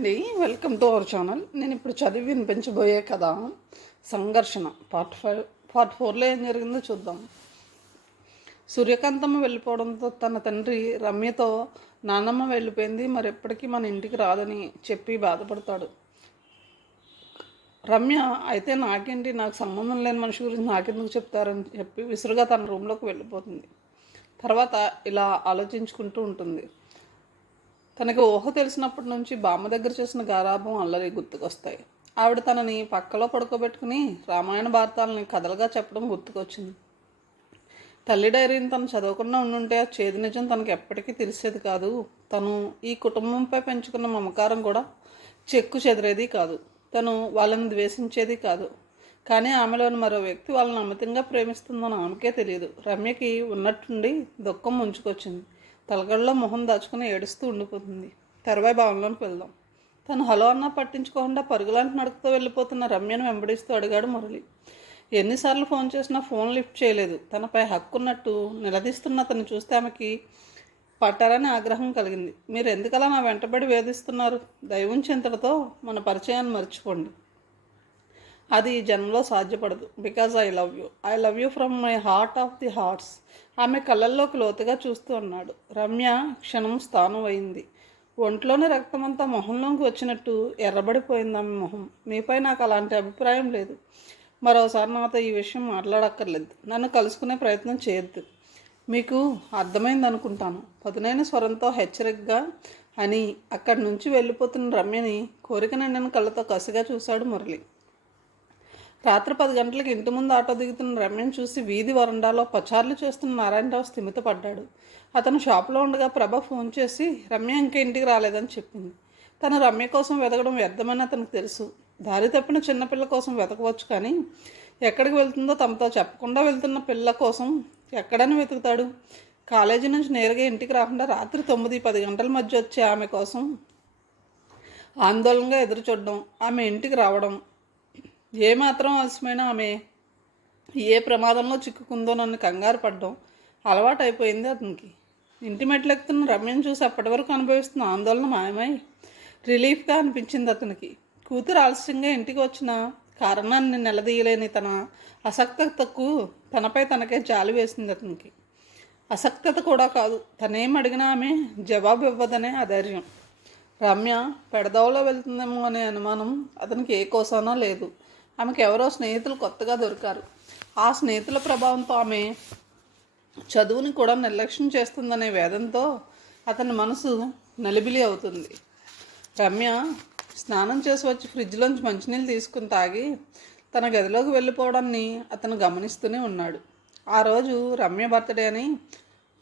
అండి, welcome to our channel. నేను ఇప్పుడు చదివి వినిపించబోయే కథ సంఘర్షణ పార్ట్ 4లో ఏం జరిగిందో చూద్దాం. సూర్యకాంతమ్మ వెళ్ళిపోవడంతో తన తండ్రి రమ్యతో నాన్నమ్మ వెళ్ళిపోయింది, మరెప్పటికీ మన ఇంటికి రాదని చెప్పి బాధపడతాడు. రమ్య అయితే నాకేంటి, నాకు సంబంధం లేని మనిషి గురించి నాకెందుకు చెప్తారని చెప్పి విసురుగా తన రూమ్లోకి వెళ్ళిపోతుంది. తర్వాత ఇలా ఆలోచించుకుంటూ ఉంటుంది. తనకి ఊహ తెలిసినప్పటి నుంచి బామ్మ దగ్గర చేసిన గారాభం అల్లరి గుర్తుకొస్తాయి. ఆవిడ తనని పక్కలో పడుకోబెట్టుకుని రామాయణ భారతాలని కథలుగా చెప్పడం గుర్తుకొచ్చింది. తల్లి డైరీని తను చదవకుండా ఉండుంటే ఆ చేదు నిజం తనకి ఎప్పటికీ తెలిసేది కాదు. తను ఈ కుటుంబంపై పెంచుకున్న మమకారం కూడా చెక్కు చెదిరేది కాదు. తను వాళ్ళని ద్వేషించేది కాదు. కానీ ఆమెలోని మరో వ్యక్తి వాళ్ళని అమితంగా ప్రేమిస్తుందని ఆమెకే తెలియదు. రమ్యకి ఉన్నట్టుండి దుఃఖం ముంచుకొచ్చింది. తలగడలో మొహం దాచుకుని ఏడుస్తూ ఉండిపోతుంది. తెరవాయి భవన్లోకి వెళ్దాం. తను హలో అన్నా పట్టించుకోకుండా పరుగులాంటి నడుకుతూ వెళ్ళిపోతున్న రమ్యను వెంబడిస్తూ అడిగాడు మురళి. ఎన్నిసార్లు ఫోన్ చేసినా ఫోన్ లిఫ్ట్ చేయలేదు. తనపై హక్కున్నట్టు నిలదీస్తున్న అతను చూస్తే ఆమెకి పట్టారని ఆగ్రహం కలిగింది. మీరు ఎందుకలా నా వెంటబడి వేధిస్తున్నారు? దైవంచింతటితో మన పరిచయాన్ని మర్చిపోండి. అది జన్మలో సాధ్యపడదు. Because I love you from my heart of the hearts. ఆమె కళ్ళల్లోకి లోతుగా చూస్తూ అన్నాడు. రమ్య క్షణం స్థానం అయింది. ఒంట్లోని రక్తమంతా మొహంలోకి వచ్చినట్టు ఎర్రబడిపోయింది ఆమె మొహం. మీపై నాకు అలాంటి అభిప్రాయం లేదు. మరోసారి నాతో ఈ విషయం మాట్లాడక్కర్లేదు. నన్ను కలుసుకునే ప్రయత్నం చేయొద్దు. మీకు అర్థమైంది అనుకుంటాను, పదునైన స్వరంతో హెచ్చరికగా అని అక్కడి నుంచి వెళ్ళిపోతున్న రమ్యని కోరిక నిండిన కళ్ళతో కసిగా చూశాడు మురళి. రాత్రి 10 గంటలకు ఇంటి ముందు ఆటో దిగుతున్న రమ్యను చూసి వీధి వరండాలో పచార్లు చేస్తున్న నారాయణరావు స్థిమితపడ్డాడు. అతను షాపులో ఉండగా ప్రభ ఫోన్ చేసి రమ్య ఇంకా ఇంటికి రాలేదని చెప్పింది. తను రమ్య కోసం వెతకడం వ్యర్థమని అతనికి తెలుసు. దారి తప్పిన చిన్నపిల్ల కోసం వెతకవచ్చు, కానీ ఎక్కడికి వెళ్తుందో తమతో చెప్పకుండా వెళ్తున్న పిల్ల కోసం ఎక్కడని వెతుకుతాడు? కాలేజీ నుంచి నేరుగా ఇంటికి రాకుండా రాత్రి 9-10 గంటల మధ్య వచ్చే ఆమె కోసం ఆందోళనగా ఎదురు చూడడం, ఆమె ఇంటికి రావడం, ఏమాత్రం ఆలస్యమైనా ఆమె ఏ ప్రమాదంలో చిక్కుకుందో నన్ను కంగారు పడ్డం అలవాటు అయిపోయింది అతనికి. ఇంటి మెట్లెక్కుతున్న రమ్యను చూసి అప్పటి వరకు అనుభవిస్తున్న ఆందోళన మాయమై రిలీఫ్గా అనిపించింది అతనికి. కూతురు ఆలస్యంగా ఇంటికి వచ్చిన కారణాన్ని నిలదీయలేని తన అసక్తతకు తనపై తనకే జాలి వేసింది అతనికి. అసక్తత కూడా కాదు, తనేం అడిగినా ఆమె జవాబు ఇవ్వదనే అధైర్యం. రమ్య పెడదవలో వెళ్తుందేమో అనే అనుమానం అతనికి ఏ కోసానా లేదు. ఆమెకు ఎవరో స్నేహితులు కొత్తగా దొరికారు. ఆ స్నేహితుల ప్రభావంతో ఆమె చదువుని కూడా నిర్లక్ష్యం చేస్తుందనే వేదంతో అతని మనసు నలిబిలి అవుతుంది. రమ్య స్నానం చేసి వచ్చి ఫ్రిడ్జ్లోంచి మంచినీళ్ళు తీసుకుని తాగి తన గదిలోకి వెళ్ళిపోవడాన్ని అతను గమనిస్తూనే ఉన్నాడు. ఆ రోజు రమ్య బర్త్డే అని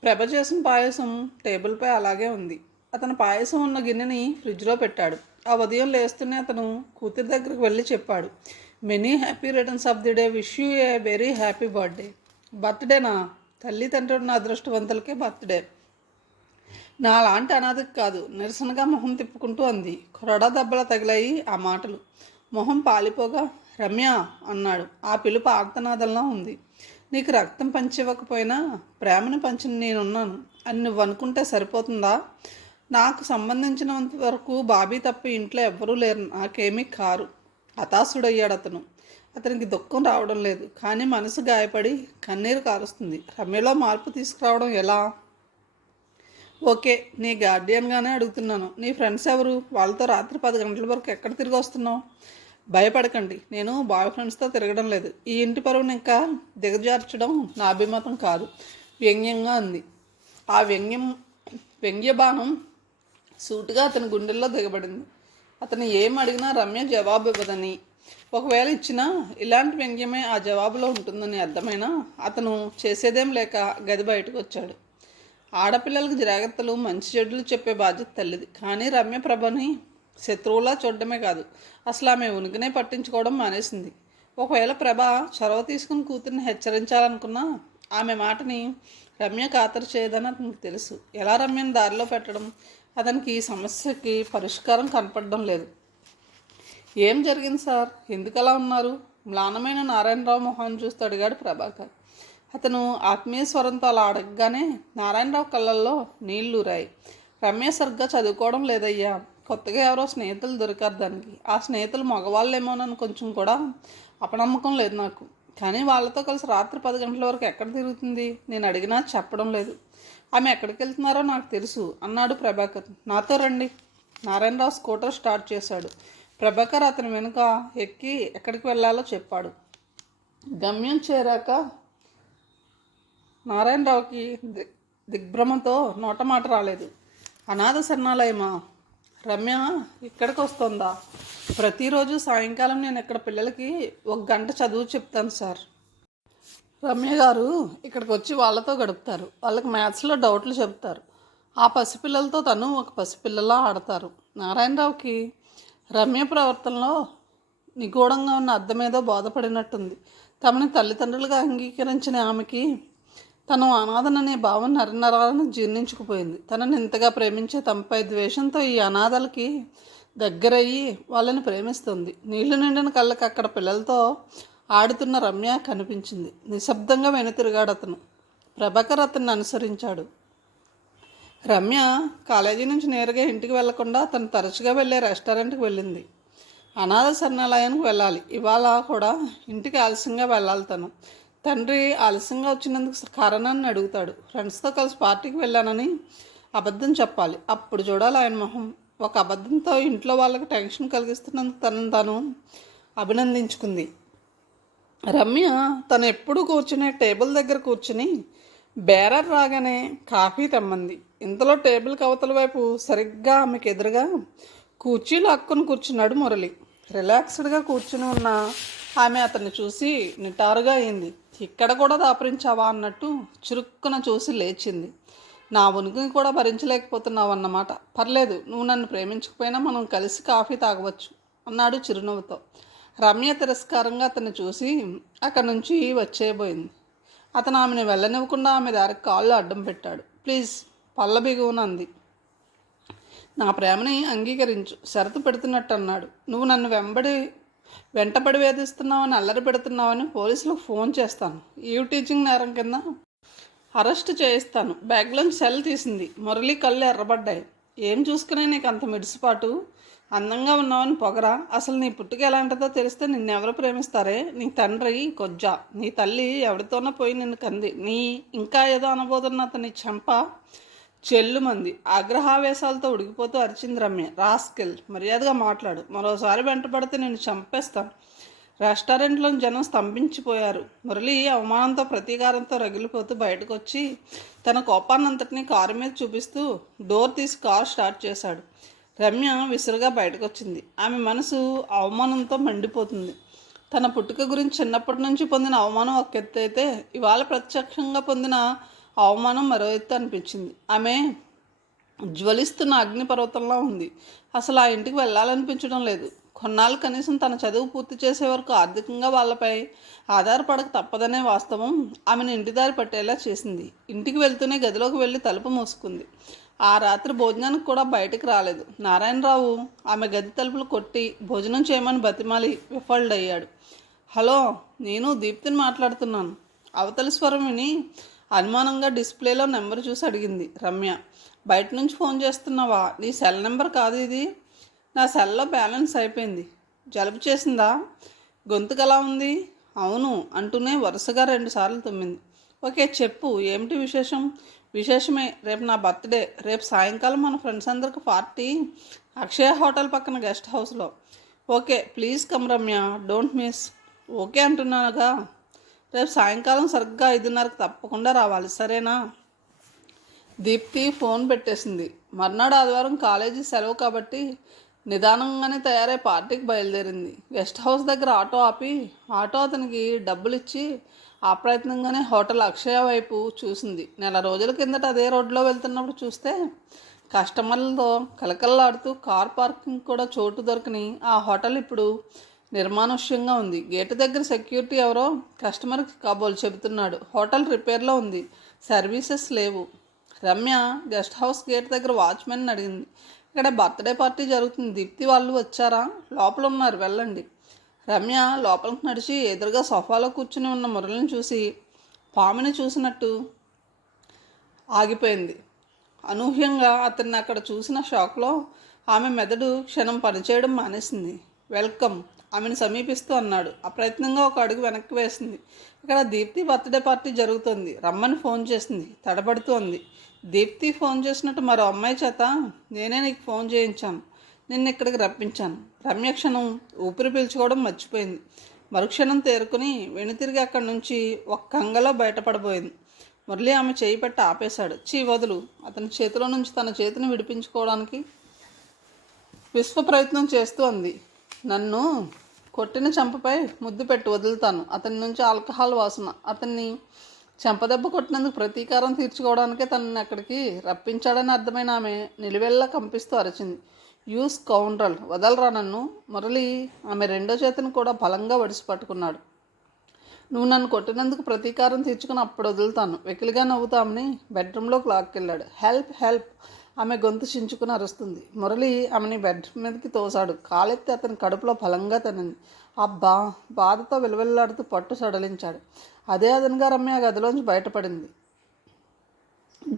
ప్రభ చేసిన పాయసం టేబుల్పై అలాగే ఉంది. అతను పాయసం ఉన్న గిన్నెని ఫ్రిడ్జ్లో పెట్టాడు. ఆ ఉదయం లేస్తూనే అతను కూతురి దగ్గరికి వెళ్ళి చెప్పాడు, many happy returns of the day, wish you a very happy birthday. బర్త్డేనా? తల్లి తండ్రి ఉన్న అదృష్టవంతులకే బర్త్డే, నా లాంటి అనాథకి కాదు. నిరసనగా మొహం తిప్పుకుంటూ అంది. కొరడా దెబ్బలు తగిలాయి ఆ మాటలు. మొహం పాలిపోగా రమ్య అన్నాడు. ఆ పిలుపు ఆర్తనాదంలా ఉంది. నీకు రక్తం పంచివ్వకపోయినా ప్రేమను పంచిన నేనున్నాను అని నువ్వు అనుకుంటే సరిపోతుందా? నాకు సంబంధించినంత వరకు బాబీ తప్ప ఇంట్లో ఎవ్వరూ లేరు. నాకేమీ కారు. హతాశుడయ్యాడు అతను. అతనికి దుఃఖం రావడం లేదు, కానీ మనసు గాయపడి కన్నీరు కారుస్తుంది. రమ్యలో మార్పు తీసుకురావడం ఎలా? ఓకే, నీ గార్డియన్గానే అడుగుతున్నాను. నీ ఫ్రెండ్స్ ఎవరు? వాళ్ళతో రాత్రి 10 గంటల వరకు ఎక్కడ తిరిగి వస్తున్నావు? భయపడకండి, నేను బాయ్ ఫ్రెండ్స్తో తిరగడం లేదు. ఈ ఇంటి పరువుని ఇంకా దిగజార్చడం నా అభిమతం కాదు, వ్యంగ్యంగా అంది. ఆ వ్యంగ్యబాణం సూటుగా అతని గుండెల్లో దిగబడింది. అతను ఏం అడిగినా రమ్య జవాబు ఇవ్వదని, ఒకవేళ ఇచ్చినా ఇలాంటి వ్యంగ్యమే ఆ జవాబులో ఉంటుందని అర్థమైనా అతను చేసేదేం లేక గది బయటకు వచ్చాడు. ఆడపిల్లలకు జాగ్రత్తలు మంచి చెడులు చెప్పే బాధ్యత తల్లిది. కానీ రమ్య ప్రభని శత్రువులా చూడడమే కాదు, అసలు ఆమె ఉనికినే పట్టించుకోవడం మానేసింది. ఒకవేళ ప్రభ చొరవ తీసుకుని కూతురిని హెచ్చరించాలనుకున్నా ఆమె మాటని రమ్య ఖాతరు చేయదని అతనికి తెలుసు. ఎలా రమ్యను దారిలో పెట్టడం? అతనికి ఈ సమస్యకి పరిష్కారం కనపడడం లేదు. ఏం జరిగింది సార్? ఎందుకలా ఉన్నారు? మ్లానమైన నారాయణరావు మొహాన్ని చూస్తూ అడిగాడు ప్రభాకర్. అతను ఆత్మీయ స్వరంతో అలా అడగగానే నారాయణరావు కళ్ళల్లో నీళ్లూరాయి. రమ్య సరిగ్గా చదువుకోవడం లేదయ్యా, కొత్తగా ఎవరో స్నేహితులు దొరికారు దానికి. ఆ స్నేహితులు మగవాళ్ళేమోనని కొంచెం కూడా అపనమ్మకం లేదు నాకు. కానీ వాళ్ళతో కలిసి రాత్రి 10 గంటల వరకు ఎక్కడ తిరుగుతుంది? నేను అడిగినా చెప్పడం లేదు. ఆమె ఎక్కడికి వెళ్తున్నారో నాకు తెలుసు అన్నాడు ప్రభాకర్. నాతో రండి. నారాయణరావు స్కూటర్ స్టార్ట్ చేశాడు. ప్రభాకర్ అతని వెనుక ఎక్కి ఎక్కడికి వెళ్ళాలో చెప్పాడు. గమ్యం చేరాక నారాయణరావుకి దిగ్భ్రమతో నోటమాట రాలేదు. అనాథ శరణాలయమా? రమ్య ఇక్కడికి వస్తుందా? ప్రతిరోజు సాయంకాలం నేను ఇక్కడ పిల్లలకి 1 గంట చదువు చెప్తాను సార్. రమ్య గారు ఇక్కడికి వచ్చి వాళ్ళతో గడుపుతారు. వాళ్ళకి మ్యాథ్స్లో డౌట్లు చెప్తారు. ఆ పసిపిల్లలతో తను ఒక పసిపిల్లలా ఆడతారు. నారాయణరావుకి రమ్య ప్రవర్తనలో నిగూఢంగా ఉన్న అర్థమేదో బోధపడినట్టుంది. తమని తల్లిదండ్రులుగా అంగీకరించిన ఆమెకి తను అనాథననే భావన నరనరాలను జీర్ణించుకుపోయింది. తనని ఇంతగా ప్రేమించే తమపై ద్వేషంతో ఈ అనాథలకి దగ్గరయ్యి వాళ్ళని ప్రేమిస్తుంది. నీళ్లు నిండిన కళ్ళకి అక్కడ పిల్లలతో ఆడుతున్న రమ్య కనిపించింది. నిశ్శబ్దంగా వెనుతిరిగాడు అతను. ప్రభాకర్ అతన్ని అనుసరించాడు. రమ్య కాలేజీ నుంచి నేరుగా ఇంటికి వెళ్లకుండా తను తరచుగా వెళ్ళే రెస్టారెంట్కి వెళ్ళింది. అనాథ శరణాలయానికి వెళ్ళాలి. ఇవాళ కూడా ఇంటికి ఆలస్యంగా వెళ్ళాలి. తండ్రి ఆలస్యంగా వచ్చినందుకు కారణాన్ని అడుగుతాడు. ఫ్రెండ్స్తో కలిసి పార్టీకి వెళ్ళానని అబద్ధం చెప్పాలి. అప్పుడు చూడాలి ఆయన మొహం. ఒక అబద్ధంతో ఇంట్లో వాళ్ళకి టెన్షన్ కలిగిస్తున్నందుకు తనను తాను అభినందించుకుంది. రమ్య తను ఎప్పుడు కూర్చునే టేబుల్ దగ్గర కూర్చుని బేరర్ రాగానే కాఫీ తెమ్మంది. ఇంతలో టేబుల్కి అవతల వైపు సరిగ్గా ఆమెకు ఎదురుగా కుర్చీలో అక్కుని కూర్చున్నాడు మురళి. రిలాక్స్డ్గా కూర్చుని ఉన్న ఆమె అతన్ని చూసి నిటారుగా అయింది. ఇక్కడ కూడా దాపరించావా అన్నట్టు చురుక్కున చూసి లేచింది. నా ఉనికిని కూడా భరించలేకపోతున్నావు అన్నమాట. పర్లేదు, నువ్వు నన్ను ప్రేమించకపోయినా మనం కలిసి కాఫీ తాగవచ్చు అన్నాడు చిరునవ్వుతో. రమ్య తిరస్కారంగా అతన్ని చూసి అక్కడి నుంచి వచ్చేయబోయింది. అతను ఆమెను వెళ్ళనివ్వకుండా ఆమె దారికి కాళ్ళు అడ్డం పెట్టాడు. ప్లీజ్ పల్లబిగువనంది. నా ప్రేమని అంగీకరించు షరతు పెడుతున్నట్టు అన్నాడు. నువ్వు నన్ను వెంటబడి వేధిస్తున్నావని అల్లరి పెడుతున్నావని పోలీసులకు ఫోన్ చేస్తాను. ఈవ్ టీచింగ్ నేరం కింద అరెస్ట్ చేయిస్తాను. బ్యాగ్లోంచి సెల్ తీసింది. మురళి కళ్ళు ఎర్రబడ్డాయి. ఏం చూసుకునే నీకు అంత మిడిసిపాటు? అందంగా ఉన్నావని పొగరా? అసలు నీ పుట్టుక ఎలాంటిదో తెలిస్తే నిన్నెవరు ప్రేమిస్తారే? నీ తండ్రి కొజ్జా, నీ తల్లి ఎవరితోనో పోయి నిన్ను కంది. ఇంకా ఏదో అనబోతున్న అతని చెంప చెల్లుమంది. ఆగ్రహావేశాలతో ఉడికిపోతూ అరిచింది రమ్య. రాస్కెల్, మర్యాదగా మాట్లాడు. మరోసారి వెంటపడితే నేను చంపేస్తాను. రెస్టారెంట్లోని జనం స్తంభించిపోయారు. మురళి అవమానంతో ప్రతీకారంతో రగిలిపోతూ బయటకు వచ్చి తన కోపాన్నంతటినీ కారు మీద చూపిస్తూ డోర్ తీసి కారు స్టార్ట్ చేశాడు. రమ్య విసురుగా బయటకు వచ్చింది. ఆమె మనసు అవమానంతో మండిపోతుంది. తన పుట్టుక గురించి చిన్నప్పటి నుంచి పొందిన అవమానం ఒక ఎత్తు అయితే ఇవాళ ప్రత్యక్షంగా పొందిన అవమానం మరో ఎత్తు అనిపించింది. ఆమె జ్వలిస్తున్న అగ్నిపర్వతంలా ఉంది. అసలు ఆ ఇంటికి వెళ్ళాలనిపించడం లేదు. కొన్నాళ్ళు కనీసం తన చదువు పూర్తి చేసే వరకు ఆర్థికంగా వాళ్ళపై ఆధారపడక తప్పదనే వాస్తవం ఆమెను ఇంటిదారి పట్టేలా చేసింది. ఇంటికి వెళ్తూనే గదిలోకి వెళ్ళి తలుపు మూసుకుంది. ఆ రాత్రి భోజనానికి కూడా బయటకు రాలేదు. నారాయణరావు ఆమె గది తలుపులు కొట్టి భోజనం చేయమని బతిమాలి విఫలుడయ్యాడు. హలో, నేను దీప్తిని మాట్లాడుతున్నాను. అవతలి స్వరం విని అనుమానంగా డిస్ప్లేలో నెంబర్ చూసి అడిగింది రమ్య. బయట నుంచి ఫోన్ చేస్తున్నావా? నీ సెల్ నెంబర్ కాదు ఇది. నా సెల్లో బ్యాలెన్స్ అయిపోయింది. జలుబు చేసిందా? గొంతుకలా ఉంది? అవును అంటూనే వరుసగా 2 సార్లు తుమ్మింది. ఓకే చెప్పు, ఏమిటి విశేషం? విశేషమే, రేపు నా బర్త్డే. రేపు సాయంకాలం మన ఫ్రెండ్స్ అందరికి పార్టీ అక్షయ హోటల్ పక్కన గెస్ట్ హౌస్లో. Okay please come Ramya, don't miss. Okay అంటున్నానుగా. రేపు సాయంకాలం సరిగ్గా 5:30కి తప్పకుండా రావాలి, సరేనా? దీప్తి ఫోన్ పెట్టేసింది. మర్నాడు ఆదివారం కాలేజీ సెలవు కాబట్టి నిదానంగానే తయారై పార్టీకి బయలుదేరింది. గెస్ట్ హౌస్ దగ్గర ఆటో ఆపి ఆటో అతనికి డబ్బులు ఇచ్చి అప్రయత్నంగానే హోటల్ అక్షయ వైపు చూసింది. నెల రోజుల కిందట అదే రోడ్లో వెళ్తున్నప్పుడు చూస్తే కస్టమర్లతో కలకల్లాడుతూ కార్ పార్కింగ్ కూడా చోటు దొరకని ఆ హోటల్ ఇప్పుడు నిర్మానుష్యంగా ఉంది. గేటు దగ్గర సెక్యూరిటీ ఎవరో కస్టమర్కి కాబోలు చెబుతున్నాడు. హోటల్ రిపేర్లో ఉంది, సర్వీసెస్ లేవు. రమ్య గెస్ట్ హౌస్ గేట్ దగ్గర వాచ్మెన్ అడిగింది. ఇక్కడ బర్త్డే పార్టీ జరుగుతుంది, దీప్తి వాళ్ళు వచ్చారా? లోపల ఉన్నారు, వెళ్ళండి. రమ్య లోపలికి నడిచి ఎదురుగా సోఫాలో కూర్చుని ఉన్న మురళిని చూసి పాముని చూసినట్టు ఆగిపోయింది. అనూహ్యంగా అతన్ని అక్కడ చూసిన షాక్లో ఆమె మెదడు క్షణం పనిచేయడం మానేసింది. వెల్కమ్ ఆమెను సమీపిస్తూ అన్నాడు. అప్రయత్నంగా ఒక అడుగు వెనక్కి వేసింది. ఇక్కడ దీప్తి బర్త్డే పార్టీ జరుగుతోంది, రమ్మని ఫోన్ చేసింది. తడబడుతూ అంది. దీప్తి ఫోన్ చేసినట్టు మరో అమ్మాయి చేత నేనే నీకు ఫోన్ చేయించాను, నిన్ను ఇక్కడికి రప్పించాను. రమ్య క్షణం ఊపిరి పీల్చుకోవడం మర్చిపోయింది. మరుక్షణం తేరుకుని వెనుతిరిగి అక్కడి నుంచి ఒక్క అంగలో బయటపడబోయింది. మురళి ఆమె చేయి పెట్టి ఆపేశాడు. చీ వదులు. అతని చేతిలో నుంచి తన చేతిని విడిపించుకోవడానికి విశ్వ ప్రయత్నం చేస్తూ అంది. నన్ను కొట్టిన చెంపపై ముద్దు పెట్టి వదులుతాను. అతని నుంచి ఆల్కహాల్ వాసన. అతన్ని చెంపదెబ్బ కొట్టినందుకు ప్రతీకారం తీర్చుకోవడానికే తనని అక్కడికి రప్పించాడని అర్థమైన ఆమె నిలువెల్లా కంపిస్తూ అరిచింది. యూస్ కౌండ్రల్, వదలరా నన్ను. మురళి ఆమె రెండో చేతిని కూడా బలంగా వడిసి పట్టుకున్నాడు. నువ్వు నన్ను కొట్టినందుకు ప్రతీకారం తీర్చుకుని అప్పుడు వదులుతాను. వెకిలిగా నవ్వుతామని బెడ్రూమ్లోకి లాక్కెళ్ళాడు. హెల్ప్ హెల్ప్ ఆమె గొంతు చించుకుని అరుస్తుంది. మురళి ఆమెని బెడ్ మీదకి తోశాడు. కాలెత్తి అతని కడుపులో బలంగా తనింది. అబ్బా బాధతో విలువెల్లాడుతూ పట్టు సడలించాడు. అదే అదనుగా రమ్య గదిలోంచి బయటపడింది.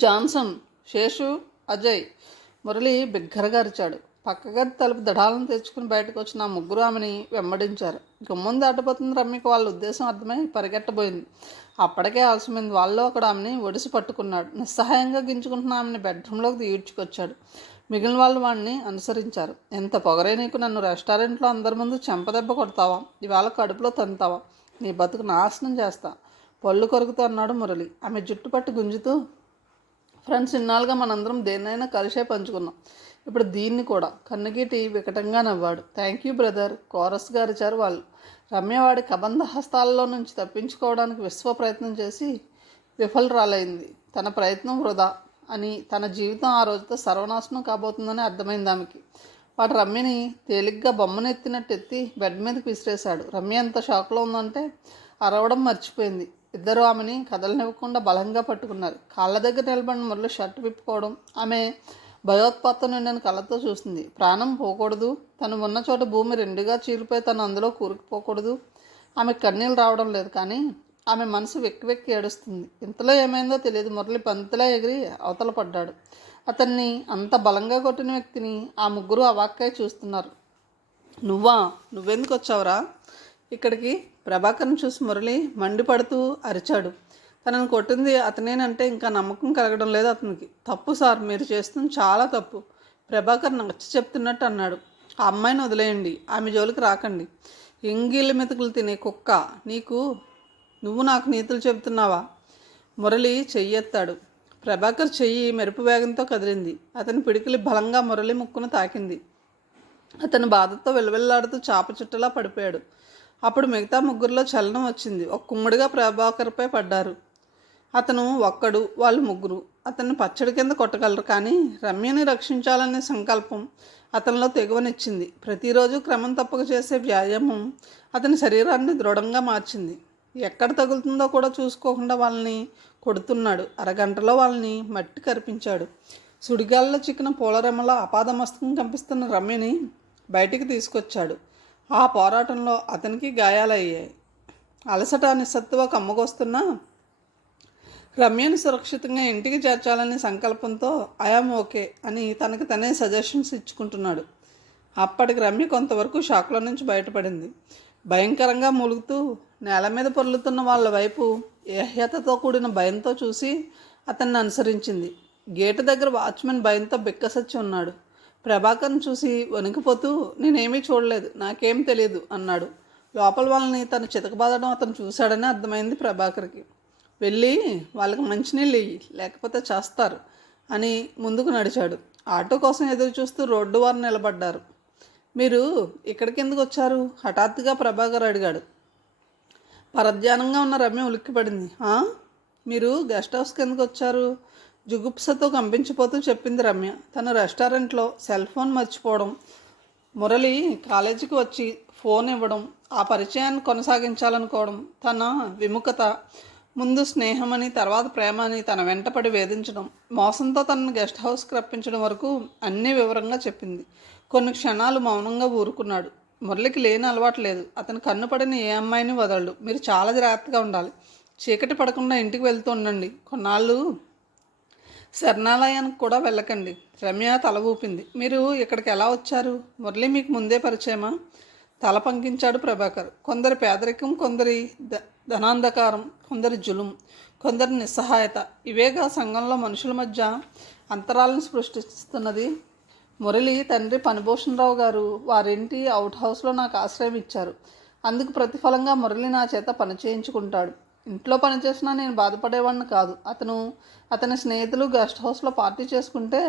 జాన్సన్, శేషు, అజయ్. మురళి బిగ్గరగా అరిచాడు. పక్క గది తలుపు దడాలను తెచ్చుకుని బయటకు వచ్చిన ఆ ముగ్గురు ఆమెని వెంబడించారు. గుమ్మం దాటపోతుంది రమ్యకు వాళ్ళ ఉద్దేశం అర్థమై పరిగెట్టబోయింది. అప్పటికే ఆలస్యమైంది. వాళ్ళు ఒకడు ఆమెని ఒడిసి పట్టుకున్నాడు. నిస్సహాయంగా గించుకుంటున్న ఆమెని బెడ్రూమ్లోకి ఈడ్చుకొచ్చాడు. మిగిలిన వాళ్ళు వాడిని అనుసరించారు. ఎంత పొగరే నీకు, నన్ను రెస్టారెంట్లో అందరి ముందు చెంపదెబ్బ కొడతావా, ఇవాళ కడుపులో తంతావా, నీ బతుకు నాశనం చేస్తా, పళ్ళు కొరుకుతూ అన్నాడు మురళి. ఆమె జుట్టు పట్టి గుంజుతూ, ఫ్రెండ్స్, ఇన్నాళ్ళుగా మనందరం దేన్నైనా కలిసే పంచుకున్నాం, ఇప్పుడు దీన్ని కూడా. కన్నుగీటి వికటంగా నవ్వాడు. థ్యాంక్ యూ బ్రదర్, కోరస్గా అరిచారు వాళ్ళు. రమ్యవాడి కబంధ హస్తాల్లో నుంచి తప్పించుకోవడానికి విశ్వ ప్రయత్నం చేసి విఫలరాలైంది. తన ప్రయత్నం వృధా అని, తన జీవితం ఆ రోజుతో సర్వనాశనం కాబోతుందని అర్థమైంది ఆమెకి. వాడు రమ్యని తేలిగ్గా బొమ్మనెత్తినట్టు ఎత్తి బెడ్ మీదకి విసిరేశాడు. రమ్య ఎంత షాక్లో ఉందంటే అరవడం మర్చిపోయింది. ఇద్దరు ఆమెని కదలనివ్వకుండా బలంగా పట్టుకున్నారు. కాళ్ళ దగ్గర నిలబడిన మురళి షర్ట్ విప్పుకోవడం ఆమె భయోత్పాతం నిండిన కళ్ళతో చూసింది. ప్రాణం పోకూడదు, తను ఉన్న చోట భూమి రెండుగా చీలిపోయి తను అందులో కూరుకుపోకూడదు. ఆమె కన్నీళ్ళు రావడం లేదు, కానీ ఆమె మనసు వెక్కి వెక్కి ఏడుస్తుంది. ఇంతలో ఏమైందో తెలియదు. మురళి పంతిలా ఎగిరి అవతల పడ్డాడు. అతన్ని అంత బలంగా కొట్టిన వ్యక్తిని ఆ ముగ్గురు అవాక్కై చూస్తున్నారు. నువ్వెందుకు వచ్చావురా ఇక్కడికి? ప్రభాకర్ని చూసి మురళి మండిపడుతూ అరిచాడు. తనను కొట్టింది అతనేనంటే ఇంకా నమ్మకం కలగడం లేదు అతనికి. తప్పు సార్, మీరు చేస్తుంది చాలా తప్పు, ప్రభాకర్ నచ్చ చెప్తున్నట్టు అన్నాడు. ఆ అమ్మాయిని వదిలేయండి, ఆమె జోలికి రాకండి. ఎంగిళ్ళ మెతుకులు తినే కుక్క, నువ్వు నాకు నీతులు చెబుతున్నావా? మురళి చెయ్యెత్తాడు. ప్రభాకర్ చెయ్యి మెరుపు వేగంతో కదిలింది. అతని పిడికిలి బలంగా మురళి ముక్కును తాకింది. అతను బాధతో వెలువెల్లాడుతూ చాప చుట్టలా పడిపోయాడు. అప్పుడు మిగతా ముగ్గురిలో చలనం వచ్చింది. ఒక కుమ్ముడిగా ప్రభాకర్పై పడ్డారు. అతను ఒక్కడు, వాళ్ళు ముగ్గురు. అతన్ని పచ్చడి కింద కొట్టగలరు, కానీ రమ్యని రక్షించాలనే సంకల్పం అతనిలో తెగువనిచ్చింది. ప్రతిరోజు క్రమం తప్పక చేసే వ్యాయామం అతని శరీరాన్ని దృఢంగా మార్చింది. ఎక్కడ తగులుతుందో కూడా చూసుకోకుండా వాళ్ళని కొడుతున్నాడు. అరగంటలో వాళ్ళని మట్టి కరిపించాడు. సుడిగాల్లో చిక్కిన పూలరెమ్మల అపాదమస్తకం కంపిస్తున్న రమ్యని బయటికి తీసుకొచ్చాడు. ఆ పోరాటంలో అతనికి గాయాలయ్యాయి. అలసట నిస్సత్తువ కమ్మకొస్తున్నా రమ్యని సురక్షితంగా ఇంటికి చేర్చాలనే సంకల్పంతో ఐఆమ్ ఓకే అని తనకి తనే సజెషన్స్ ఇచ్చుకుంటున్నాడు. అప్పటికి రమ్య కొంతవరకు షాక్లో నుంచి బయటపడింది. భయంకరంగా మూలుగుతూ నేల మీద పొర్లుతున్న వాళ్ళ వైపు ఏహ్యతతో కూడిన భయంతో చూసి అతన్ని అనుసరించింది. గేటు దగ్గర వాచ్మెన్ భయంతో బిక్కసచ్చి ఉన్నాడు. ప్రభాకర్ని చూసి వణికిపోతూ, నేనేమీ చూడలేదు, నాకేం తెలియదు అన్నాడు. లోపల వాళ్ళని తను చితకబాదడం అతను చూశాడని అర్థమైంది ప్రభాకర్కి. వెళ్ళి వాళ్ళకి మంచినీళ్ళు ఇయ్యి, లేకపోతే చేస్తారు అని ముందుకు నడిచాడు. ఆటో కోసం ఎదురు చూస్తూ రోడ్డు వారు నిలబడ్డారు. మీరు ఇక్కడికి ఎందుకు వచ్చారు? హఠాత్తుగా ప్రభాకర్ అడిగాడు. పరధ్యానంగా ఉన్న రమ్య ఉలిక్కిపడింది. మీరు గెస్ట్ హౌస్కి ఎందుకు వచ్చారు? జుగుప్సతో కంపించిపోతూ చెప్పింది రమ్య. తను రెస్టారెంట్లో సెల్ ఫోన్ మర్చిపోవడం, మురళి కాలేజీకి వచ్చి ఫోన్ ఇవ్వడం, ఆ పరిచయాన్ని కొనసాగించాలనుకోవడం, తన విముఖత, ముందు స్నేహమని తర్వాత ప్రేమ అని తన వెంటపడి వేధించడం, మోసంతో తనను గెస్ట్ హౌస్కి రప్పించడం వరకు అన్నీ వివరంగా చెప్పింది. కొన్ని క్షణాలు మౌనంగా ఊరుకున్నాడు. మురళికి లేని అలవాటు లేదు. అతను కన్ను పడిన ఏ అమ్మాయిని వదలడు. మీరు చాలా జాగ్రత్తగా ఉండాలి. చీకటి పడకుండా ఇంటికి వెళ్తూ ఉండండి. కొన్నాళ్ళు శరణాలయానికి కూడా వెళ్ళకండి. రమ్య తల ఊపింది. మీరు ఇక్కడికి ఎలా వచ్చారు? మురళి మీకు ముందే పరిచయమా? తల పంకించాడు ప్రభాకర్. కొందరి పేదరికం, కొందరి ధనాంధకారం, కొందరి జులుం, కొందరి నిస్సహాయత, ఇవేగా సంఘంలో మనుషుల మధ్య అంతరాలను సృష్టిస్తున్నది. మురళి తండ్రి పనిభూషణరావు గారు వారింటి అవుట్ హౌస్లో నాకు ఆశ్రయం ఇచ్చారు. అందుకు ప్రతిఫలంగా మురళి నా చేత పని చేయించుకుంటాడు. ఇంట్లో పనిచేసినా నేను బాధపడేవాడిని కాదు. అతని స్నేహితులు గెస్ట్ హౌస్లో పార్టీ చేసుకుంటే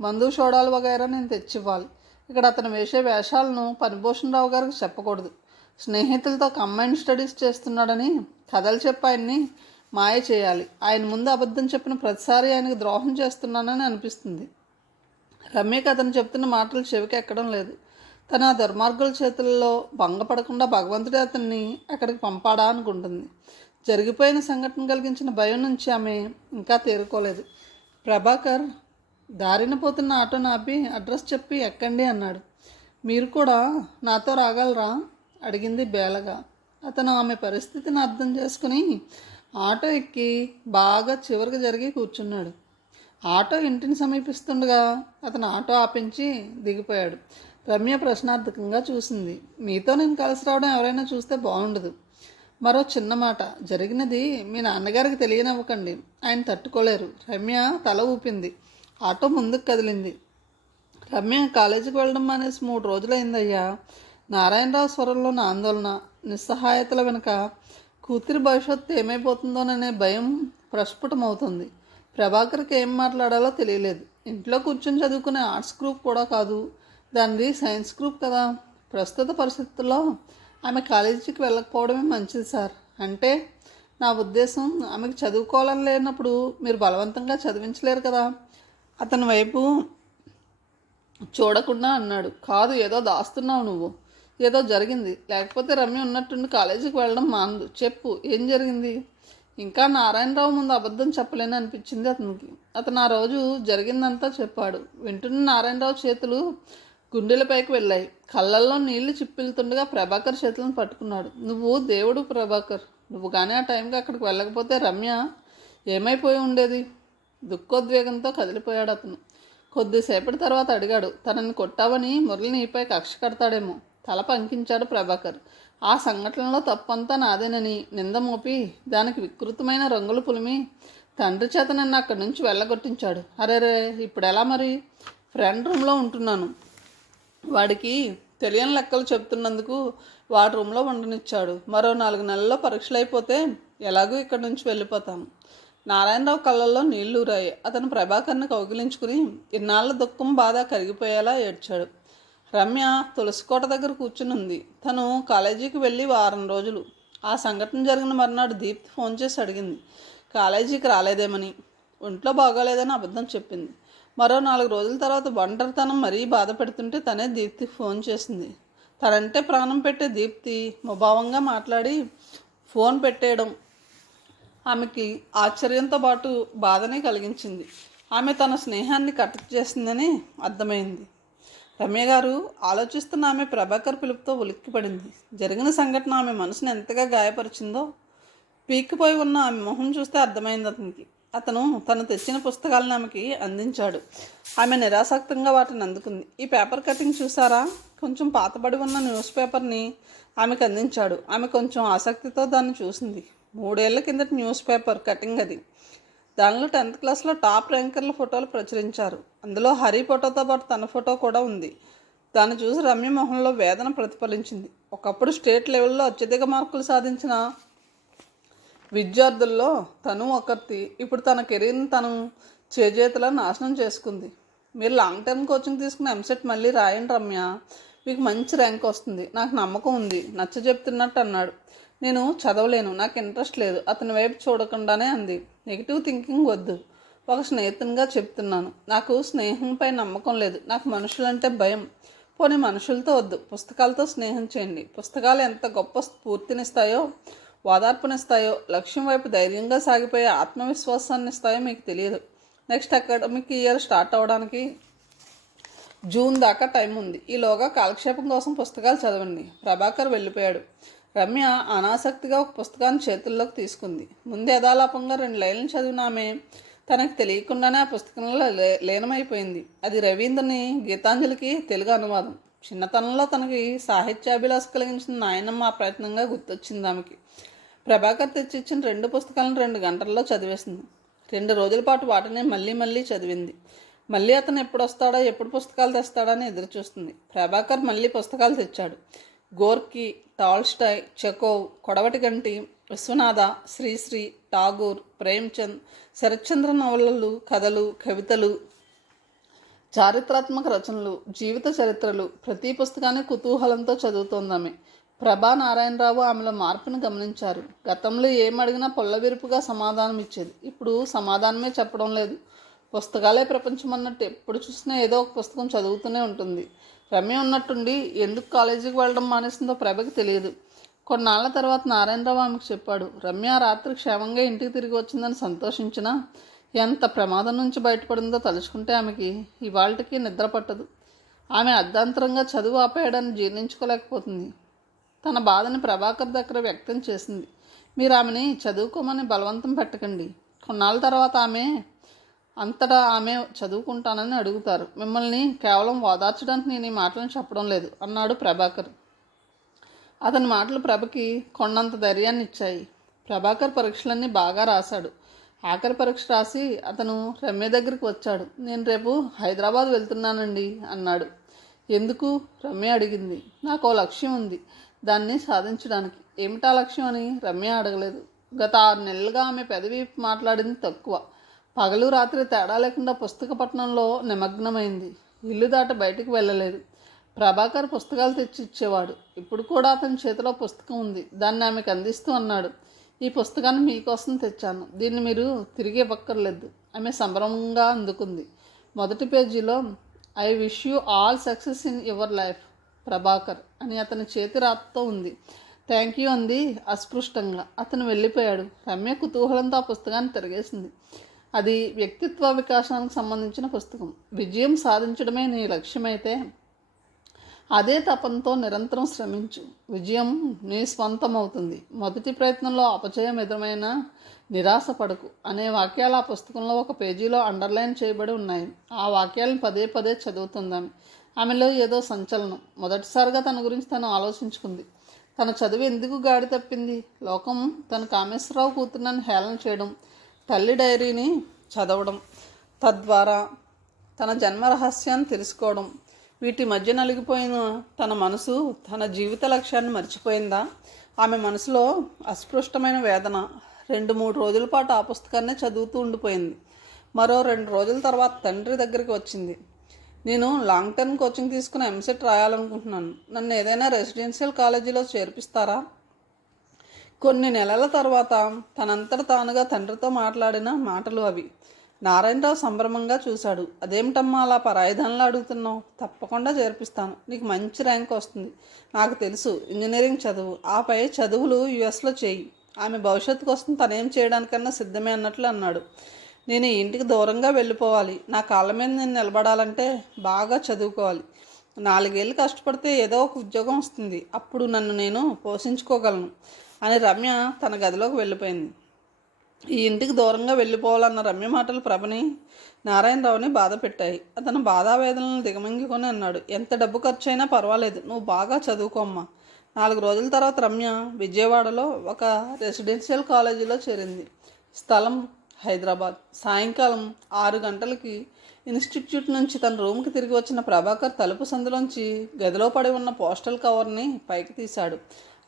మందు సోడాలు వగైరా నేను తెచ్చివ్వాలి. ఇక్కడ అతను వేసే వేషాలను పనిభూషణరావు గారికి చెప్పకూడదు. స్నేహితులతో కంబైన్డ్ స్టడీస్ చేస్తున్నాడని కథలు చెప్పి ఆయన్ని మాయ చేయాలి. ఆయన ముందు అబద్ధం చెప్పిన ప్రతిసారి ఆయనకు ద్రోహం చేస్తున్నానని అనిపిస్తుంది. రమ్యకి అతను చెప్తున్న మాటలు చెవికి ఎక్కడం లేదు. తన దుర్మార్గుల చేతుల్లో భంగపడకుండా భగవంతుడే అతన్ని అక్కడికి పంపాడా అనుకుంటుంది. జరిగిపోయిన సంఘటన కలిగించిన భయం నుంచి ఆమె ఇంకా తేరుకోలేదు. ప్రభాకర్ దారిన పోతున్న ఆటోను ఆపి అడ్రస్ చెప్పి ఎక్కండి అన్నాడు. మీరు కూడా నాతో రాగలరా అడిగింది బేలగా. అతను ఆమె పరిస్థితిని అర్థం చేసుకుని ఆటో ఎక్కి బాగా చివరికి జరిగి కూర్చున్నాడు. ఆటో ఇంటిని సమీపిస్తుండగా అతను ఆటో ఆపించి దిగిపోయాడు. రమ్య ప్రశ్నార్థకంగా చూసింది. మీతో నేను కలిసి రావడం ఎవరైనా చూస్తే బాగుండదు. మరో చిన్న మాట, జరిగినది మీ నాన్నగారికి తెలియనివ్వకండి, ఆయన తట్టుకోలేరు. రమ్య తల ఊపింది. ఆటో ముందుకు కదిలింది. రమ్య కాలేజీకి వెళ్ళడం మానేసి 3 రోజులైందయ్యా. నారాయణరావు స్వరంలోని ఆందోళన, నిస్సహాయతల వెనుక కూతురి భవిష్యత్తు ఏమైపోతుందోననే భయం ప్రస్ఫుటమవుతుంది. ప్రభాకర్కి ఏం మాట్లాడాలో తెలియలేదు. ఇంట్లో కూర్చొని చదువుకునే ఆర్ట్స్ గ్రూప్ కూడా కాదు, దానిది సైన్స్ గ్రూప్ కదా. ప్రస్తుత పరిస్థితుల్లో ఆమె కాలేజీకి వెళ్ళకపోవడమే మంచిది సార్. అంటే నా ఉద్దేశం, ఆమెకు చదువుకోవాలని లేనప్పుడు మీరు బలవంతంగా చదివించలేరు కదా. అతని వైపు చూడకుండా అన్నాడు. కాదు, ఏదో దాస్తున్నావు నువ్వు. ఏదో జరిగింది, లేకపోతే రమ్య ఉన్నట్టుండి కాలేజీకి వెళ్ళడం మానదు. చెప్పు, ఏం జరిగింది? ఇంకా నారాయణరావు ముందు అబద్ధం చెప్పలేని అనిపించింది అతనికి. అతను ఆ రోజు జరిగిందంతా చెప్పాడు. వింటున్న నారాయణరావు చేతులు గుండెలపైకి వెళ్ళాయి. కళ్ళల్లో నీళ్లు చిప్పిలుతుండగా ప్రభాకర్ చేతులను పట్టుకున్నాడు. నువ్వు దేవుడు ప్రభాకర్. నువ్వు కానీ ఆ టైంకి అక్కడికి వెళ్ళకపోతే రమ్య ఏమైపోయి ఉండేది? దుఃఖోద్వేగంతో కదిలిపోయాడు అతను. కొద్దిసేపటి తర్వాత అడిగాడు, తనని కొట్టావని మురళి నీపై కక్ష కడతాడేమో. తల పంకించాడు ప్రభాకర్. ఆ సంఘటనలో తప్పంతా నాదేనని నింద మోపి దానికి వికృతమైన రంగులు పులిమి తండ్రి చేత నన్ను అక్కడి నుంచి వెళ్ళగొట్టించాడు. అరేరే, ఇప్పుడు ఎలా మరి? ఫ్రెండ్ రూమ్లో ఉంటున్నాను. వాడికి తెలియని లెక్కలు చెప్తున్నందుకు వాడి రూమ్లో ఉండనిచ్చాడు. మరో 4 నెలల్లో పరీక్షలు అయిపోతే ఎలాగూ ఇక్కడి నుంచి వెళ్ళిపోతాను. నారాయణరావు కళ్ళల్లో నీళ్లూరాయి. అతను ప్రభాకర్ని కౌగిలించుకుని ఇన్నాళ్ల దుఃఖం బాధ కరిగిపోయేలా ఏడ్చాడు. రమ్య తులసికోట దగ్గర కూర్చునుంది. తను కాలేజీకి వెళ్ళి 1 వారం రోజులు. ఆ సంఘటన జరిగిన మర్నాడు దీప్తి ఫోన్ చేసి అడిగింది కాలేజీకి రాలేదేమని. ఒంట్లో బాగోలేదని అబద్ధం చెప్పింది. మరో 4 రోజుల తర్వాత ఒంటరితనం మరీ బాధ పెడుతుంటే తనే దీప్తికి ఫోన్ చేసింది. తనంటే ప్రాణం పెట్టే దీప్తి ముభావంగా మాట్లాడి ఫోన్ పెట్టేయడం ఆమెకి ఆశ్చర్యంతో పాటు బాధనే కలిగించింది. ఆమె తన స్నేహాన్ని కట్టడి చేసిందని అర్థమైంది. రమ్య గారు ఆలోచిస్తున్న ఆమె ప్రభాకర్ పిలుపుతో ఉలిక్కిపడింది. జరిగిన సంఘటన ఆమె మనసును ఎంతగా గాయపరిచిందో పీక్కిపోయి ఉన్న ఆమె మొహం చూస్తే అర్థమైంది అతనికి. అతను తను తెచ్చిన పుస్తకాలను ఆమెకి అందించాడు. ఆమె నిరాసక్తంగా వాటిని అందుకుంది. ఈ పేపర్ కటింగ్ చూసారా? కొంచెం పాతబడి ఉన్న న్యూస్ పేపర్ని ఆమెకు అందించాడు. ఆమె కొంచెం ఆసక్తితో దాన్ని చూసింది. 3 ఏళ్ల కిందటి న్యూస్ పేపర్ కటింగ్ అది. దానిలో 10th క్లాస్లో టాప్ ర్యాంకర్ల ఫోటోలు ప్రచురించారు. అందులో హరి ఫోటోతో పాటు తన ఫోటో కూడా ఉంది. దాన్ని చూసి రమ్య మొహంలో వేదన ప్రతిఫలించింది. ఒకప్పుడు స్టేట్ లెవెల్లో అత్యధిక మార్కులు సాధించిన విద్యార్థుల్లో తను ఒకటి. ఇప్పుడు తన కెరీర్ని తను చేజేతులా నాశనం చేసుకుంది. మీరు లాంగ్ టర్మ్ కోచింగ్ తీసుకుని ఎంసెట్ మళ్ళీ రాయండి రమ్య, మీకు మంచి ర్యాంక్ వస్తుంది. నాకు నమ్మకం ఉంది, నచ్చ చెప్తున్నట్టు అన్నాడు. నేను చదవలేను, నాకు ఇంట్రెస్ట్ లేదు. అతని వైపు చూడకుండానే అంది. నెగిటివ్ థింకింగ్ వద్దు, ఒక స్నేహితునిగా చెప్తున్నాను. నాకు స్నేహంపై నమ్మకం లేదు, నాకు మనుషులంటే భయం. పోనీ మనుషులతో వద్దు, పుస్తకాలతో స్నేహం చేయండి. పుస్తకాలు ఎంత గొప్ప స్ఫూర్తినిస్తాయో, ఓదార్పునిస్తాయో, లక్ష్యం వైపు ధైర్యంగా సాగిపోయే ఆత్మవిశ్వాసాన్ని ఇస్తాయో మీకు తెలియదు. నెక్స్ట్ అకాడమిక్ ఇయర్ స్టార్ట్ అవ్వడానికి జూన్ దాకా టైం ఉంది. ఈలోగా కాలక్షేపం కోసం పుస్తకాలు చదవండి. ప్రభాకర్ వెళ్ళిపోయాడు. రమ్య అనాసక్తిగా ఒక పుస్తకాన్ని చేతుల్లోకి తీసుకుంది. ముందు యథాలాపంగా 2 లైన్లు చదివిన ఆమె తనకు తెలియకుండానే ఆ పుస్తకంలో లీనమైపోయింది. అది రవీంద్రని గీతాంజలికి తెలుగు అనువాదం. చిన్నతనంలో తనకి సాహిత్యాభిలాష కలిగించిన నాయనమ్మ ఆ ప్రయత్నంగా గుర్తొచ్చింది ఆమెకి. ప్రభాకర్ తెచ్చిచ్చిన 2 పుస్తకాలను 2 గంటల్లో చదివేసింది. 2 రోజుల పాటు వాటిని మళ్ళీ మళ్ళీ చదివింది. మళ్ళీ అతను ఎప్పుడు వస్తాడో, ఎప్పుడు పుస్తకాలు తెస్తాడో అని ఎదురు చూస్తుంది. ప్రభాకర్ మళ్ళీ పుస్తకాలు తెచ్చాడు. Gorky, Tolstoy, Chekhov, Kodavatiganti, Viswanatha, Sri Sri, Tagore, Premchand, Saratchandra నవలలు, కథలు, కవితలు, చారిత్రాత్మక రచనలు, జీవిత చరిత్రలు. ప్రతి పుస్తకాన్ని కుతూహలంతో చదువుతోందామె. ప్రభా నారాయణరావు ఆమెలో మార్పును గమనించారు. గతంలో ఏమడిగినా పొల్లవిరుపుగా సమాధానం ఇచ్చేది. ఇప్పుడు సమాధానమే చెప్పడం లేదు. పుస్తకాలే ప్రపంచం అన్నట్టు ఎప్పుడు చూసినా ఏదో ఒక పుస్తకం చదువుతూనే ఉంటుంది. రమ్య ఉన్నట్టుండి ఎందుకు కాలేజీకి వెళ్ళడం మానేసిందో ప్రభకి తెలియదు. కొన్నాళ్ల తర్వాత నారాయణరావు ఆమెకు చెప్పాడు. రమ్య రాత్రి క్షేమంగా ఇంటికి తిరిగి వచ్చిందని సంతోషించినా ఎంత ప్రమాదం నుంచి బయటపడిందో తలుచుకుంటే ఆమెకి ఇవాళకి నిద్ర పట్టదు. ఆమె అర్ధాంతరంగా చదువు ఆపేయడాన్ని జీర్ణించుకోలేకపోతుంది. తన బాధని ప్రభాకర్ దగ్గర వ్యక్తం చేసింది. మీరు ఆమెని చదువుకోమని బలవంతం పెట్టకండి. కొన్నాళ్ళ తర్వాత అంతటా ఆమె చదువుకుంటానని అడుగుతారు. మిమ్మల్ని కేవలం ఓదార్చడానికి నేను ఈ మాటలను చెప్పడం లేదు అన్నాడు ప్రభాకర్. అతని మాటలు ప్రభకి కొండంత ధైర్యాన్ని ఇచ్చాయి. ప్రభాకర్ పరీక్షలన్నీ బాగా రాశాడు. ఆఖరి పరీక్ష రాసి అతను రమ్య దగ్గరికి వచ్చాడు. నేను రేపు హైదరాబాద్ వెళ్తున్నానండి అన్నాడు. ఎందుకు? రమ్య అడిగింది. నాకు లక్ష్యం ఉంది, దాన్ని సాధించడానికి. ఏమిటా లక్ష్యం అని రమ్య అడగలేదు. గత 6 నెలలుగా ఆమె పెదవి మాట్లాడింది తక్కువ. పగలు రాత్రి తేడా లేకుండా పుస్తక పఠనంలో నిమగ్నమైంది. ఇల్లు దాటి బయటికి వెళ్ళలేదు. ప్రభాకర్ పుస్తకాలు తెచ్చి ఇచ్చేవాడు. ఇప్పుడు కూడా అతని చేతిలో పుస్తకం ఉంది. దాన్ని ఆమెకు అందిస్తూ అన్నాడు. ఈ పుస్తకాన్ని మీకోసం తెచ్చాను, దీన్ని మీరు తిరిగి ఇవ్వక్కర్లేదు. ఆమె సంబరంగా అందుకుంది. మొదటి పేజీలో I wish you all success in your life Prabhakar అని అతని చేతి రాతతో ఉంది. థ్యాంక్ యూ అంది అస్పృష్టంగా. అతను వెళ్ళిపోయాడు. రమ్య కుతూహలంతో ఆ పుస్తకాన్ని తిరిగేసింది. అది వ్యక్తిత్వ వికాసానికి సంబంధించిన పుస్తకం. విజయం సాధించడమే నీ లక్ష్యమైతే అదే తపంతో నిరంతరం శ్రమించు. విజయం నీ స్వంతం అవుతుంది. మొదటి ప్రయత్నంలో అపజయం ఎదురైనా నిరాశ పడకు అనే వాక్యాలు ఆ పుస్తకంలో ఒక పేజీలో అండర్లైన్ చేయబడి ఉన్నాయి. ఆ వాక్యాలను పదే పదే చదువుతుందామె. ఆమెలో ఏదో సంచలనం. మొదటిసారిగా తన గురించి తను ఆలోచించుకుంది. తన చదువు ఎందుకు గాడి తప్పింది? లోకం తన కామేశ్వరరావు కూతురునని హేళన చేయడం, తల్లి డైరీని చదవడం, తద్వారా తన జన్మ రహస్యాన్ని తెలుసుకోవడం, వీటి మధ్య నలిగిపోయిన తన మనసు తన జీవిత లక్ష్యాన్ని మర్చిపోయిందా? ఆమె మనసులో అస్పృష్టమైన వేదన 2-3 రోజుల పాటు ఆ పుస్తకాన్నే చదువుతూ ఉండిపోయింది. మరో 2 రోజుల తర్వాత తండ్రి దగ్గరికి వచ్చింది. నేను లాంగ్ టర్మ్ కోచింగ్ తీసుకుని ఎంసెట్ రాయాలనుకుంటున్నాను. నన్ను ఏదైనా రెసిడెన్షియల్ కాలేజీలో చేర్పిస్తారా? కొన్ని నెలల తర్వాత తనంతట తానుగా తండ్రితో మాట్లాడిన మాటలు అవి. నారాయణరావు సంభ్రమంగా చూశాడు. అదేమిటమ్మా అలా పరాయిదానిలో అడుగుతున్నావు? తప్పకుండా చేర్పిస్తాను. నీకు మంచి ర్యాంక్ వస్తుంది. నాకు తెలుసు, ఇంజనీరింగ్ చదువు, ఆపై చదువులు యుఎస్లో చేయి. ఆమె భవిష్యత్తు కోసం తనేం చేయడానికన్నా సిద్ధమే అన్నట్లు అన్నాడు. నేను ఈ ఇంటికి దూరంగా వెళ్ళిపోవాలి. నా కాళ్ళ మీద నేను నిలబడాలంటే బాగా చదువుకోవాలి. 4 ఏళ్ళు కష్టపడితే ఏదో ఒక ఉద్యోగం వస్తుంది. అప్పుడు నన్ను నేను పోషించుకోగలను అని రమ్య తన గదిలోకి వెళ్ళిపోయింది. ఈ ఇంటికి దూరంగా వెళ్ళిపోవాలన్న రమ్య మాటలు ప్రభని నారాయణరావుని బాధ పెట్టాయి. అతను బాధావేదనలను దిగమింగుకొని అన్నాడు. ఎంత డబ్బు ఖర్చు అయినా పర్వాలేదు, నువ్వు బాగా చదువుకోమ్మా. 4 రోజుల తర్వాత రమ్య విజయవాడలో ఒక రెసిడెన్షియల్ కాలేజీలో చేరింది. స్థలం హైదరాబాద్. సాయంకాలం 6 గంటలకి ఇన్స్టిట్యూట్ నుంచి తన రూమ్కి తిరిగి వచ్చిన ప్రభాకర్ తలుపు సందులోంచి గదిలో పడి ఉన్న పోస్టల్ కవర్ని పైకి తీశాడు.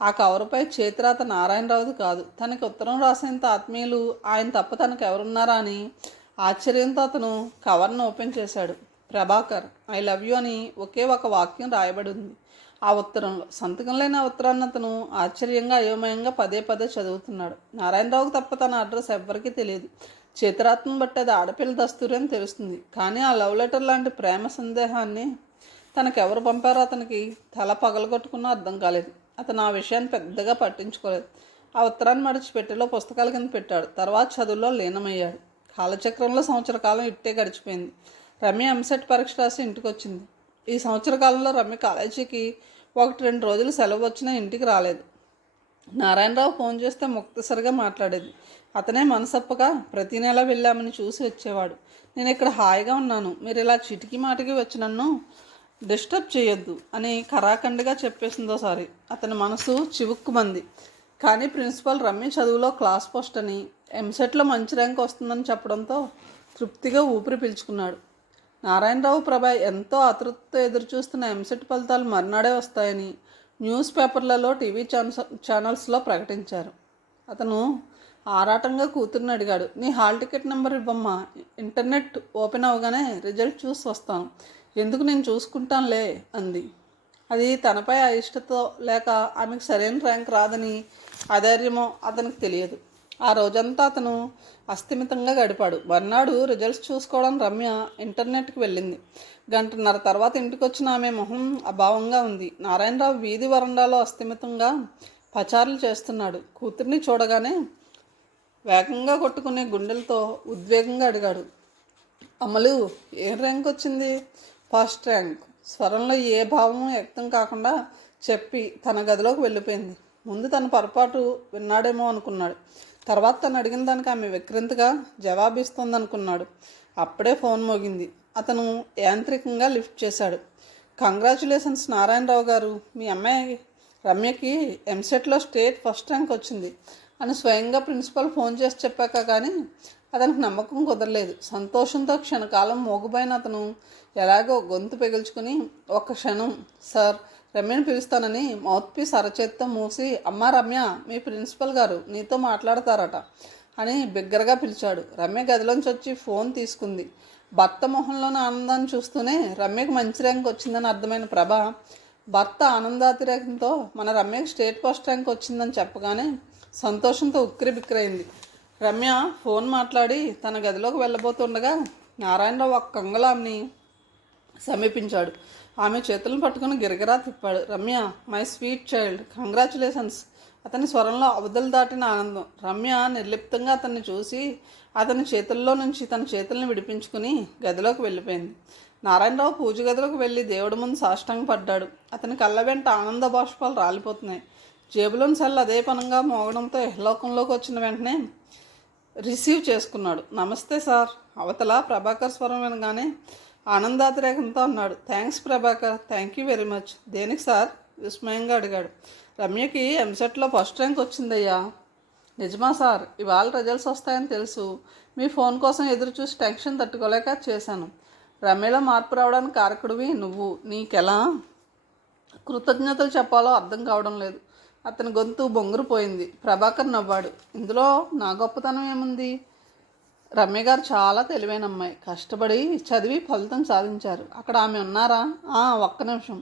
ఆ కవరుపై చేతిరాత నారాయణరావుది కాదు. తనకి ఉత్తరం రాసేంత ఆత్మీయులు ఆయన తప్ప తనకు ఎవరున్నారా అని ఆశ్చర్యంతో అతను కవర్ను ఓపెన్ చేశాడు. ప్రభాకర్, ఐ లవ్ యూ అని ఒకే ఒక వాక్యం రాయబడి ఉంది ఆ ఉత్తరంలో. సంతకం లేని ఆ ఉత్తరాన్ని అతను ఆశ్చర్యంగా అయోమయంగా పదే పదే చదువుతున్నాడు. నారాయణరావుకు తప్ప తన అడ్రస్ ఎవ్వరికీ తెలియదు. చేతిరాత్మను బట్టి అది ఆడపిల్ల దస్తూరి అని తెలుస్తుంది. కానీ ఆ లవ్ లెటర్ లాంటి ప్రేమ సందేహాన్ని తనకెవరు పంపారో అతనికి తల పగలగొట్టుకున్నా అర్థం కాలేదు. అతను ఆ విషయాన్ని పెద్దగా పట్టించుకోలేదు. ఆ ఉత్తరాన్ని మడిచి పెట్టెలో పుస్తకాల కింద పెట్టాడు. తర్వాత చదువులో లీనమయ్యాడు. కాలచక్రంలో సంవత్సర కాలం ఇట్టే గడిచిపోయింది. రమ్య ఎంసెట్ పరీక్ష రాసి ఇంటికి వచ్చింది. ఈ సంవత్సర కాలంలో రమ్య కాలేజీకి 1-2 రోజులు సెలవు వచ్చినా ఇంటికి రాలేదు. నారాయణరావు ఫోన్ చేస్తే ముక్తసరిగా మాట్లాడేది. అతనే మనసప్పగా ప్రతి నెల వెళ్ళామని చూసి వచ్చేవాడు. నేను ఇక్కడ హాయిగా ఉన్నాను, మీరు ఇలా చిటికి మాటికి వచ్చి నన్ను డిస్టర్బ్ చేయొద్దు అని ఖరాఖండిగా చెప్పేసిందోసారి. అతని మనసు చివుక్కుమంది. కానీ ప్రిన్సిపల్ రమ్య చదువులో క్లాస్ పోస్ట్ అని, ఎంసెట్లో మంచి ర్యాంక్ వస్తుందని చెప్పడంతో తృప్తిగా ఊపిరి పీల్చుకున్నాడు. నారాయణరావు ప్రభ ఎంతో ఆతృతతో ఎదురుచూస్తున్న ఎంసెట్ ఫలితాలు మర్నాడే వస్తాయని న్యూస్ పేపర్లలో, టీవీ ఛానల్స్లో ప్రకటించారు. అతను ఆరాటంగా కూతుర్ని అడిగాడు, నీ హాల్ టికెట్ నెంబర్ ఇవ్వమ్మా, ఇంటర్నెట్ ఓపెన్ అవగానే రిజల్ట్ చూసి వస్తాను. ఎందుకు, నేను చూసుకుంటానులే అంది. అది తనపై అయిష్టతో లేక ఆమెకు సరైన ర్యాంక్ రాదని అధైర్యమో అతనికి తెలియదు. ఆ రోజంతా అతను అస్థిమితంగా గడిపాడు. మర్నాడు రిజల్ట్స్ చూసుకోవడానికి రమ్య ఇంటర్నెట్కి వెళ్ళింది. గంటన్నర తర్వాత ఇంటికి వచ్చిన ఆమె మొహం అభావంగా ఉంది. నారాయణరావు వీధి వరండాలో అస్థిమితంగా పచారులు చేస్తున్నాడు. కూతుర్ని చూడగానే వేగంగా కొట్టుకునే గుండెలతో ఉద్వేగంగా అడిగాడు, అమలు, ఏ ర్యాంక్ వచ్చింది? First rank. స్వరంలో ఏ భావము వ్యక్తం కాకుండా చెప్పి తన గదిలోకి వెళ్ళిపోయింది. ముందు తన పొరపాటు విన్నాడేమో అనుకున్నాడు. తర్వాత తను అడిగిన దానికి ఆమె విక్రింతగా జవాబిస్తోందనుకున్నాడు. అప్పుడే ఫోన్ మోగింది. అతను యాంత్రికంగా లిఫ్ట్ చేశాడు. కంగ్రాచులేషన్స్ నారాయణరావు గారు, మీ అమ్మాయి రమ్యకి ఎంసెట్లో స్టేట్ ఫస్ట్ ర్యాంక్ వచ్చింది అని స్వయంగా ప్రిన్సిపల్ ఫోన్ చేసి చెప్పాక కానీ అతనికి నమ్మకం కుదరలేదు. సంతోషంతో క్షణకాలం మోగుపోయిన అతను ఎలాగో గొంతు పెగిల్చుకుని, ఒక్క క్షణం సార్, రమ్యను పిలుస్తానని మౌత్ పీస్ అరచేత్తో మూసి, అమ్మా రమ్య, మీ ప్రిన్సిపల్ గారు నీతో మాట్లాడతారట అని బిగ్గరగా పిలిచాడు. రమ్య గదిలోంచి వచ్చి ఫోన్ తీసుకుంది. భర్త మొహంలోని ఆనందాన్ని చూస్తూనే రమ్యకు మంచి ర్యాంక్ వచ్చిందని అర్థమైన ప్రభ, భర్త ఆనందాతిరేకంతో మన రమ్యకు స్టేట్ ఫస్ట్ ర్యాంక్ వచ్చిందని చెప్పగానే సంతోషంతో ఉక్కిరి బిక్కిరైంది. రమ్య ఫోన్ మాట్లాడి తన గదిలోకి వెళ్ళబోతుండగా నారాయణరావు ఒక కంగలాన్ని సమీపించాడు. ఆమె చేతులను పట్టుకుని గిరగిరా తిప్పాడు. Ramya, my sweet child, congratulations. అతని స్వరంలో అవధులు దాటిన ఆనందం. రమ్య నిర్లిప్తంగా అతన్ని చూసి అతని చేతుల్లో నుంచి తన చేతుల్ని విడిపించుకుని గదిలోకి వెళ్ళిపోయింది. నారాయణరావు పూజ గదిలోకి వెళ్ళి దేవుడి ముందు సాష్టాంగపడ్డాడు. అతని కళ్ళ వెంట ఆనంద బాష్పాలు రాలిపోతున్నాయి. జేబులోని సెల్ అదే పనంగా మోగడంతో ఇహలోకంలోకి వచ్చిన వెంటనే రిసీవ్ చేసుకున్నాడు. నమస్తే సార్. అవతల ప్రభాకర్ స్వరం వినగానే ఆనందాతిరేకంతో అన్నాడు, thanks Prabhakar, thank you very much. దేనికి సార్? విస్మయంగా అడిగాడు. రమ్యకి ఎంసెట్లో ఫస్ట్ ర్యాంక్ వచ్చిందయ్యా. నిజమా సార్? ఇవాళ రిజల్ట్స్ వస్తాయని తెలుసు. మీ ఫోన్ కోసం ఎదురు చూసి టెన్షన్ తట్టుకోలేక చేశాను. రమ్యలో మార్పు రావడానికి కారకుడివి నువ్వు. నీకెలా కృతజ్ఞతలు చెప్పాలో అర్థం కావడం లేదు. అతని గొంతు బొంగురుపోయింది. ప్రభాకర్ నవ్వాడు. ఇందులో నా గొప్పతనం ఏముంది? రమ్య గారు చాలా తెలివైన అమ్మాయి. కష్టపడి చదివి ఫలితం సాధించారు. అక్కడ ఆమె ఉన్నారా? ఒక్క నిమిషం.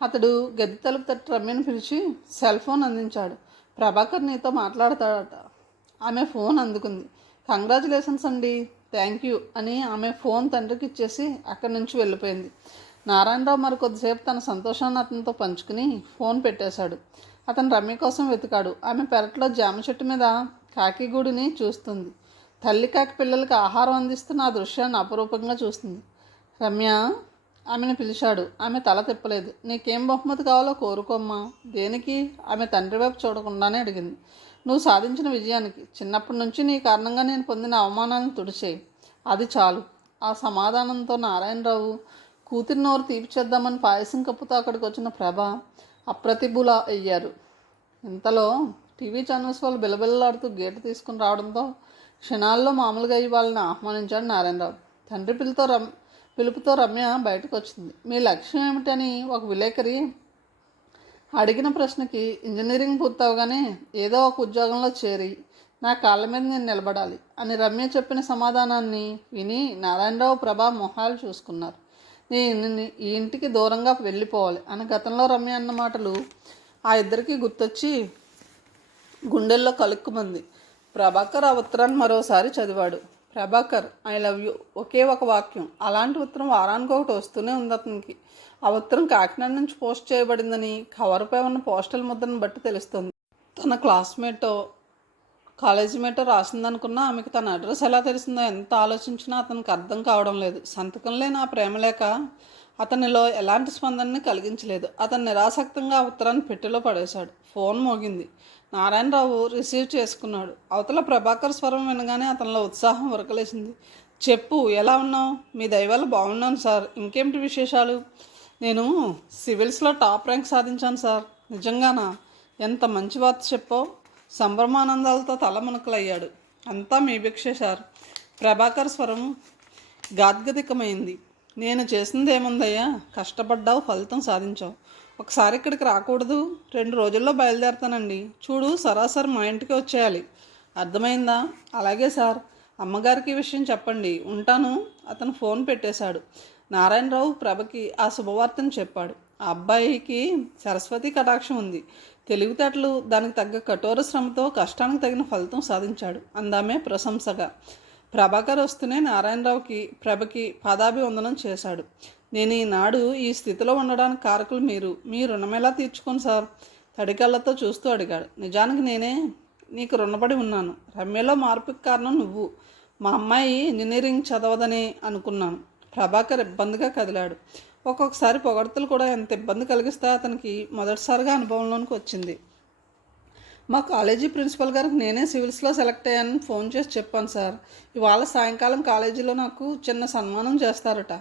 అతడు గది తలుపు తట్టి రమ్యను పిలిచి సెల్ ఫోన్ అందించాడు. ప్రభాకర్ నీతో మాట్లాడతాడట. ఆమె ఫోన్ అందుకుంది. కంగ్రాచులేషన్స్ అండి, థ్యాంక్ యూ అని ఆమె ఫోన్ తండ్రికి ఇచ్చేసి అక్కడి నుంచి వెళ్ళిపోయింది. నారాయణరావు మరి కొద్దిసేపు తన సంతోషాన్ని అతనితో పంచుకుని ఫోన్ పెట్టేశాడు. అతను రమ్య కోసం వెతికాడు. ఆమె పెరట్లో జామ చెట్టు మీద కాకిగూడిని చూస్తుంది. తల్లి కాకి పిల్లలకి ఆహారం అందిస్తున్న ఆ దృశ్యాన్ని అపురూపంగా చూస్తుంది. రమ్య, ఆమెను పిలిచాడు. ఆమె తల తిప్పలేదు. నీకేం బహుమతి కావాలో కోరుకోమ్మా. దేనికి? ఆమె తండ్రి వైపు చూడకుండానే అడిగింది. నువ్వు సాధించిన విజయానికి. చిన్నప్పటి నుంచి నీ కారణంగా నేను పొందిన అవమానాలను తుడిచేయి, అది చాలు. ఆ సమాధానంతో నారాయణరావు కూతురి నోరు తీపిచేద్దామని పాయసం కప్పుతో అక్కడికి వచ్చిన ప్రభ అప్రతిభులా అయ్యారు. ఇంతలో టీవీ ఛానల్స్ వాళ్ళు బిలబిల్లాడుతూ గేటు తీసుకుని రావడంతో క్షణాల్లో మామూలుగా వాళ్ళని ఆహ్వానించాడు నారాయణరావు. తండ్రి పిలుపుతో రమ్య బయటకు వచ్చింది. మీ లక్ష్యం ఏమిటని ఒక విలేకరి అడిగిన ప్రశ్నకి, ఇంజనీరింగ్ పూర్తవగానే ఏదో ఒక ఉద్యోగంలో చేరి నా కాళ్ళ మీద నేను నిలబడాలి అని రమ్య చెప్పిన సమాధానాన్ని విని నారాయణరావు ప్రభా మొహాలు చూసుకున్నారు. నేను ఈ ఇంటికి దూరంగా వెళ్ళిపోవాలి అని గతంలో రమ్య అన్న మాటలు ఆ ఇద్దరికి గుర్తొచ్చి గుండెల్లో కలుక్కుమంది. ప్రభాకర్ ఆ ఉత్తరాన్ని మరోసారి చదివాడు. ప్రభాకర్, ఐ లవ్ యూ, ఒకే ఒక వాక్యం. అలాంటి ఉత్తరం వారానికి ఒకటి వస్తూనే ఉంది అతనికి. ఆ ఉత్తరం కాకినాడ నుంచి పోస్ట్ చేయబడిందని కవర్పై ఉన్న పోస్టల్ ముద్రను బట్టి తెలుస్తుంది. తన క్లాస్మేటో కాలేజీ మేటో రాసిందనుకున్నా ఆమెకు తన అడ్రస్ ఎలా తెలిసిందో ఎంత ఆలోచించినా అతనికి అర్థం కావడం లేదు. సంతకం లేని ఆ ప్రేమలేఖ అతనిలో ఎలాంటి స్పందనని కలిగించలేదు. అతను నిరాసక్తంగా ఆ ఉత్తరాన్ని పెట్టెలో పడేశాడు. ఫోన్ మోగింది. నారాయణరావు రిసీవ్ చేసుకున్నాడు. అవతల ప్రభాకర్ స్వరం వినగానే అతనిలో ఉత్సాహం ఉరకలేసింది. చెప్పు, ఎలా ఉన్నావు? మీ దయవల్ల బాగున్నాను సార్. ఇంకేమిటి విశేషాలు? నేను సివిల్స్లో టాప్ ర్యాంక్ సాధించాను సార్. నిజంగానా? ఎంత మంచి వార్త చెప్పావు. సంభ్రమానందాలతో తలమునకలయ్యాడు. అంతా మీ భిక్షే సార్. ప్రభాకర్ స్వరం గాద్గదికమైంది. నేను చేసింది ఏముందయ్యా? కష్టపడ్డావు, ఫలితం సాధించావు. ఒకసారి ఇక్కడికి రాకూడదు? 2 రోజుల్లో బయలుదేరతానండి. చూడు, సరాసరి మా ఇంటికి వచ్చేయాలి. అర్థమైందా? అలాగే సార్. అమ్మగారికి ఈ విషయం చెప్పండి. ఉంటాను. అతను ఫోన్ పెట్టేశాడు. నారాయణరావు ప్రభకి ఆ శుభవార్తను చెప్పాడు. ఆ అబ్బాయికి సరస్వతి కటాక్షం ఉంది. తెలివితేటలు, దానికి తగ్గ కఠోర శ్రమతో కష్టానికి తగిన ఫలితం సాధించాడు అందామే ప్రశంసగా. ప్రభాకర్ వస్తూనే నారాయణరావుకి ప్రభకి పాదాభివందనం చేశాడు. నేను ఈనాడు ఈ స్థితిలో ఉండడానికి కారకులు మీరు. మీ రుణమెలా తీర్చుకోను సార్? తడికళ్ళతో చూస్తూ అడిగాడు. నిజానికి నేనే నీకు రుణపడి ఉన్నాను. రమ్యలో మార్పుకి కారణం నువ్వు. మా అమ్మాయి ఇంజనీరింగ్ చదవదని అనుకున్నాను. ప్రభాకర్ ఇబ్బందిగా కదిలాడు. ఒక్కొక్కసారి పొగడ్తలు కూడా ఎంత ఇబ్బంది కలిగిస్తే అతనికి మొదటిసారిగా అనుభవంలోనికి వచ్చింది. మా కాలేజీ ప్రిన్సిపల్ గారికి నేనే సివిల్స్లో సెలెక్ట్ అయ్యానని ఫోన్ చేసి చెప్పాను సార్. ఇవాళ సాయంకాలం కాలేజీలో నాకు చిన్న సన్మానం చేస్తారట.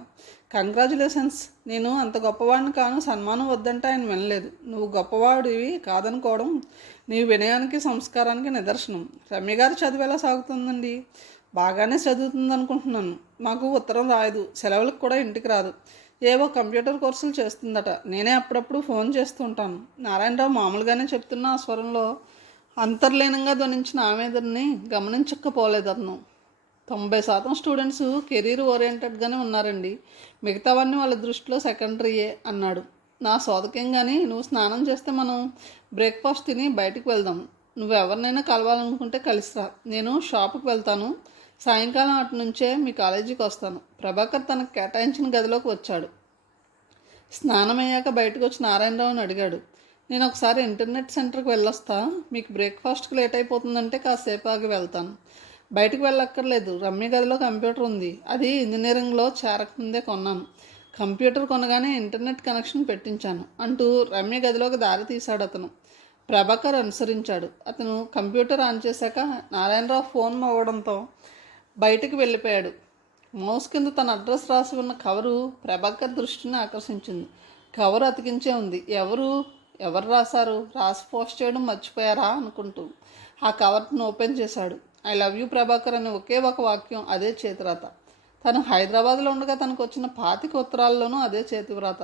కంగ్రాచులేషన్స్. నేను అంత గొప్పవాడిని కాను, సన్మానం వద్దంటే ఆయన వినలేదు. నువ్వు గొప్పవాడివి కాదనుకోవడం నీ వినయానికి సంస్కారానికి నిదర్శనం. రమ్య గారు చదువు ఎలా సాగుతుందండి? బాగానే చదువుతుంది అనుకుంటున్నాను. మాకు ఉత్తరం రాయదు, సెలవులకు కూడా ఇంటికి రాదు. ఏవో కంప్యూటర్ కోర్సులు చేస్తుందట. నేనే అప్పుడప్పుడు ఫోన్ చేస్తూ ఉంటాను. నారాయణరావు మామూలుగానే చెప్తున్న ఆ స్వరంలో అంతర్లీనంగా ధ్వనించిన ఆవేదనని గమనించకపోలేదు అతను. 90% స్టూడెంట్స్ కెరీర్ ఓరియంటెడ్గానే ఉన్నారండి. మిగతావన్నీ వాళ్ళ దృష్టిలో సెకండరీయే అన్నాడు. నా సోదకేం కానీ, నువ్వు స్నానం చేస్తే మనం బ్రేక్ఫాస్ట్ తిని బయటకు వెళ్దాం. నువ్వు ఎవరినైనా కలవాలనుకుంటే కలిసిరా. నేను షాపుకి వెళ్తాను. సాయంకాలం అటు నుంచే మీ కాలేజీకి వస్తాను. ప్రభాకర్ తనకు కేటాయించిన గదిలోకి వచ్చాడు. స్నానమయ్యాక బయటకు వచ్చి నారాయణరావుని అడిగాడు. నేను ఒకసారి ఇంటర్నెట్ సెంటర్కి వెళ్ళొస్తా. మీకు బ్రేక్ఫాస్ట్కి లేట్ అయిపోతుందంటే కాసేపు ఆగి వెళ్తాను. బయటకు వెళ్ళక్కర్లేదు. రమ్య గదిలో కంప్యూటర్ ఉంది. అది ఇంజనీరింగ్లో చేరకముందే కొన్నాను. కంప్యూటర్ కొనగానే ఇంటర్నెట్ కనెక్షన్ పెట్టించాను అంటూ రమ్య గదిలోకి దారి తీశాడు అతను. ప్రభాకర్ అనుసరించాడు. అతను కంప్యూటర్ ఆన్ చేశాక నారాయణరావు ఫోన్ మోగడంతో బయటకు వెళ్ళిపోయాడు. మౌస్ కింద తన అడ్రస్ రాసి ఉన్న కవరు ప్రభాకర్ దృష్టిని ఆకర్షించింది. కవరు అతికించే ఉంది. ఎవరు రాశారు? రాసి పోస్ట్ చేయడం మర్చిపోయారా అనుకుంటూ ఆ కవర్ను ఓపెన్ చేశాడు. ఐ లవ్ యూ ప్రభాకర్ అని ఒకే ఒక వాక్యం, అదే చేతిరాత. తను హైదరాబాద్లో ఉండగా తనకు వచ్చిన 25 ఉత్తరాల్లోనూ అదే చేతివ్రాత.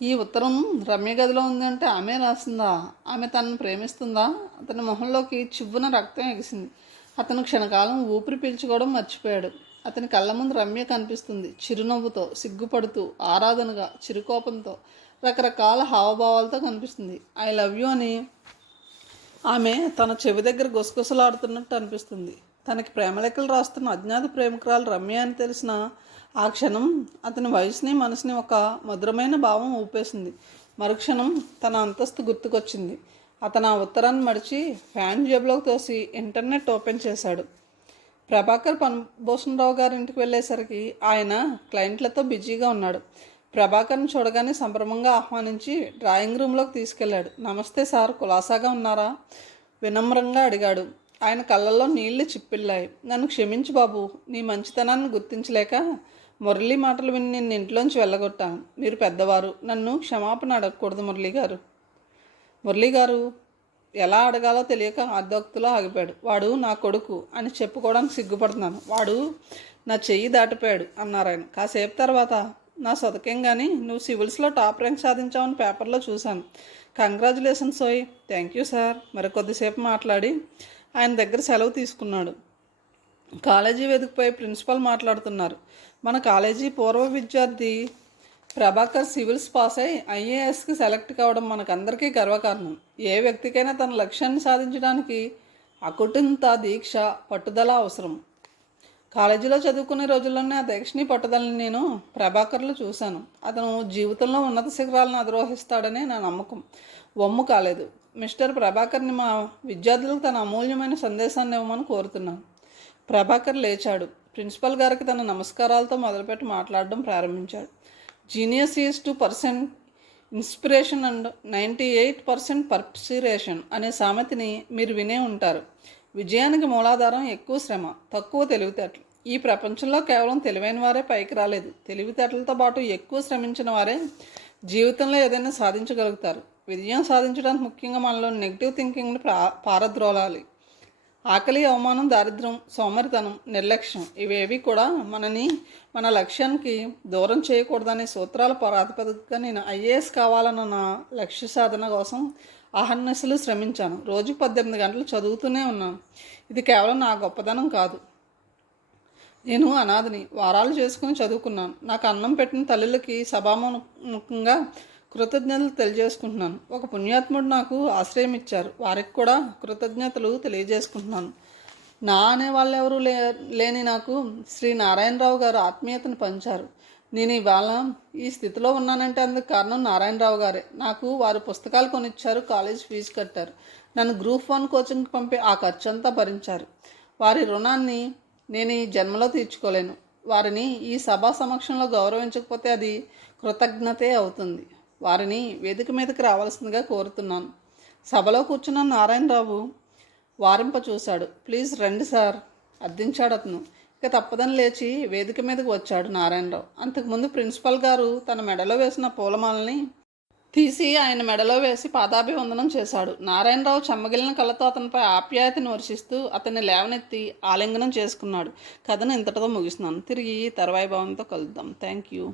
ఈ ఉత్తరం రమ్య గదిలో ఉందంటే ఆమె రాసిందా? ఆమె తనను ప్రేమిస్తుందా? అతని మొహంలోకి చివ్వున రక్తం ఎగిసింది. అతను క్షణకాలం ఊపిరి పీల్చుకోవడం మర్చిపోయాడు. అతని కళ్ళ ముందు రమ్య కనిపిస్తుంది. చిరునవ్వుతో, సిగ్గుపడుతూ, ఆరాధనగా, చిరుకోపంతో, రకరకాల హావభావాలతో కనిపిస్తుంది. ఐ లవ్ యూ అని ఆమె తన చెవి దగ్గర గుసగుసలాడుతున్నట్టు అనిపిస్తుంది. తనకి ప్రేమలెక్కలు రాస్తున్న అజ్ఞాత ప్రేమికురాలు రమ్య అని తెలిసిన ఆ క్షణం అతని వయసుని మనసుని ఒక మధురమైన భావం ఊపేసింది. మరుక్షణం తన అంతస్తు గుర్తుకొచ్చింది. అతను ఆ ఉత్తరాన్ని మడిచి ఫ్యాన్ జేబులోకి తోసి ఇంటర్నెట్ ఓపెన్ చేశాడు. ప్రభాకర్ పనభూషణరావు గారి ఇంటికి వెళ్ళేసరికి ఆయన క్లయింట్లతో బిజీగా ఉన్నాడు. ప్రభాకర్ని చూడగానే సంభ్రమంగా ఆహ్వానించి డ్రాయింగ్ రూమ్లోకి తీసుకెళ్లాడు. నమస్తే సార్, కులాసాగా ఉన్నారా? వినమ్రంగా అడిగాడు. ఆయన కళ్ళల్లో నీళ్లు చిప్పిల్లాయి. నన్ను క్షమించు బాబు, నీ మంచితనాన్ని గుర్తించలేక మురళి మాటలు విని నిన్ను ఇంట్లోంచి వెళ్ళగొట్టాను. మీరు పెద్దవారు, నన్ను క్షమాపణ అడగకూడదు మురళి గారు ఎలా అడగాలో తెలియక అర్ధోక్తిలో ఆగిపోయాడు. వాడు నా కొడుకు అని చెప్పుకోవడానికి సిగ్గుపడుతున్నాను. వాడు నా చెయ్యి దాటిపోయాడు అన్నారాయన. కాసేపు తర్వాత, నా సొదకేం కానీ నువ్వు సివిల్స్లో టాప్ ర్యాంక్ సాధించావని పేపర్లో చూశాను. కంగ్రాచులేషన్స్ ఓయ్. Thank you sir. మరి కొద్దిసేపు మాట్లాడి ఆయన దగ్గర సెలవు తీసుకున్నాడు. కాలేజీ వెతికిపోయి ప్రిన్సిపల్ మాట్లాడుతున్నారు. మన కాలేజీ పూర్వ విద్యార్థి ప్రభాకర్ సివిల్స్ పాస్ అయి ఐఏఎస్కి సెలెక్ట్ కావడం మనకందరికీ గర్వకారణం. ఏ వ్యక్తికైనా తన లక్ష్యాన్ని సాధించడానికి అకుటింత దీక్ష, పట్టుదల అవసరం. కాలేజీలో చదువుకునే రోజుల్లోనే ఆ దీక్షని, పట్టుదలని నేను ప్రభాకర్లో చూశాను. అతను జీవితంలో ఉన్నత శిఖరాలను అధిరోహిస్తాడనే నా నమ్మకం వమ్ము కాలేదు. మిస్టర్ ప్రభాకర్ని మా విద్యార్థులకు తన అమూల్యమైన సందేశాన్ని ఇవ్వమని కోరుతున్నాను. ప్రభాకర్ లేచాడు. ప్రిన్సిపల్ గారికి తన నమస్కారాలతో మొదలుపెట్టి మాట్లాడడం ప్రారంభించాడు. జీనియస్ ఈజ్ 2% ఇన్స్పిరేషన్ అండ్ 98% పర్సిరేషన్ అనే సామెతని మీరు వినే ఉంటారు. విజయానికి మూలాధారం ఎక్కువ శ్రమ, తక్కువ తెలివితేటలు. ఈ ప్రపంచంలో కేవలం తెలివైన వారే పైకి రాలేదు. తెలివితేటలతో పాటు ఎక్కువ శ్రమించిన వారే జీవితంలో ఏదైనా సాధించగలుగుతారు. విజయం సాధించడానికి ముఖ్యంగా మనలో నెగిటివ్ థింకింగ్ని పారద్రోలాలి. ఆకలి, అవమానం, దారిద్ర్యం, సోమరితనం, నిర్లక్ష్యం ఇవేవి కూడా మన లక్ష్యానికి దూరం చేయకూడదనే సూత్రాల ప్రాతిపదికగా నేను ఐఏఎస్ కావాలన్న నా లక్ష్య సాధన కోసం అహర్నిశలు శ్రమించాను. రోజుకు 18 గంటలు చదువుతూనే ఉన్నాను. ఇది కేవలం నా గొప్పదనం కాదు. నేను అనాథని. వారాలు చేసుకుని చదువుకున్నాను. నాకు అన్నం పెట్టిన తల్లులకి సభాముఖంగా కృతజ్ఞతలు తెలియజేసుకుంటున్నాను. ఒక పుణ్యాత్ముడు నాకు ఆశ్రయం ఇచ్చారు. వారికి కూడా కృతజ్ఞతలు తెలియజేసుకుంటున్నాను. నా అనే వాళ్ళెవరూ లేని నాకు శ్రీ నారాయణరావు గారు ఆత్మీయతను పంచారు. నేను ఇవాళ ఈ స్థితిలో ఉన్నానంటే అందుకు కారణం నారాయణరావు గారే. నాకు వారు పుస్తకాలు కొనిచ్చారు, కాలేజ్ ఫీజు కట్టారు, నన్ను గ్రూప్ 1 కోచింగ్కి పంపి ఆ ఖర్చు అంతా భరించారు. వారి రుణాన్ని నేను ఈ జన్మలో తీర్చుకోలేను. వారిని ఈ సభా సమక్షంలో గౌరవించకపోతే అది కృతజ్ఞతే అవుతుంది. వారిని వేదిక మీదకి రావాల్సిందిగా కోరుతున్నాను. సభలో కూర్చున్న నారాయణరావు వారింప చూశాడు. ప్లీజ్ రండి సార్ అర్థించాడు అతను. ఇక తప్పదని లేచి వేదిక మీదకి వచ్చాడు నారాయణరావు. అంతకుముందు ప్రిన్సిపల్ గారు తన మెడలో వేసిన పూలమాలని తీసి ఆయన మెడలో వేసి పాదాభివందనం చేశాడు. నారాయణరావు చెమ్మగిలిన కళ్ళతో అతనిపై ఆప్యాయతను వర్షిస్తూ అతన్ని లేవనెత్తి ఆలింగనం చేసుకున్నాడు. కథను ఇంతటితో ముగిస్తున్నాను. తిరిగి తర్వాయి భావంతో కలుద్దాం. Thank you.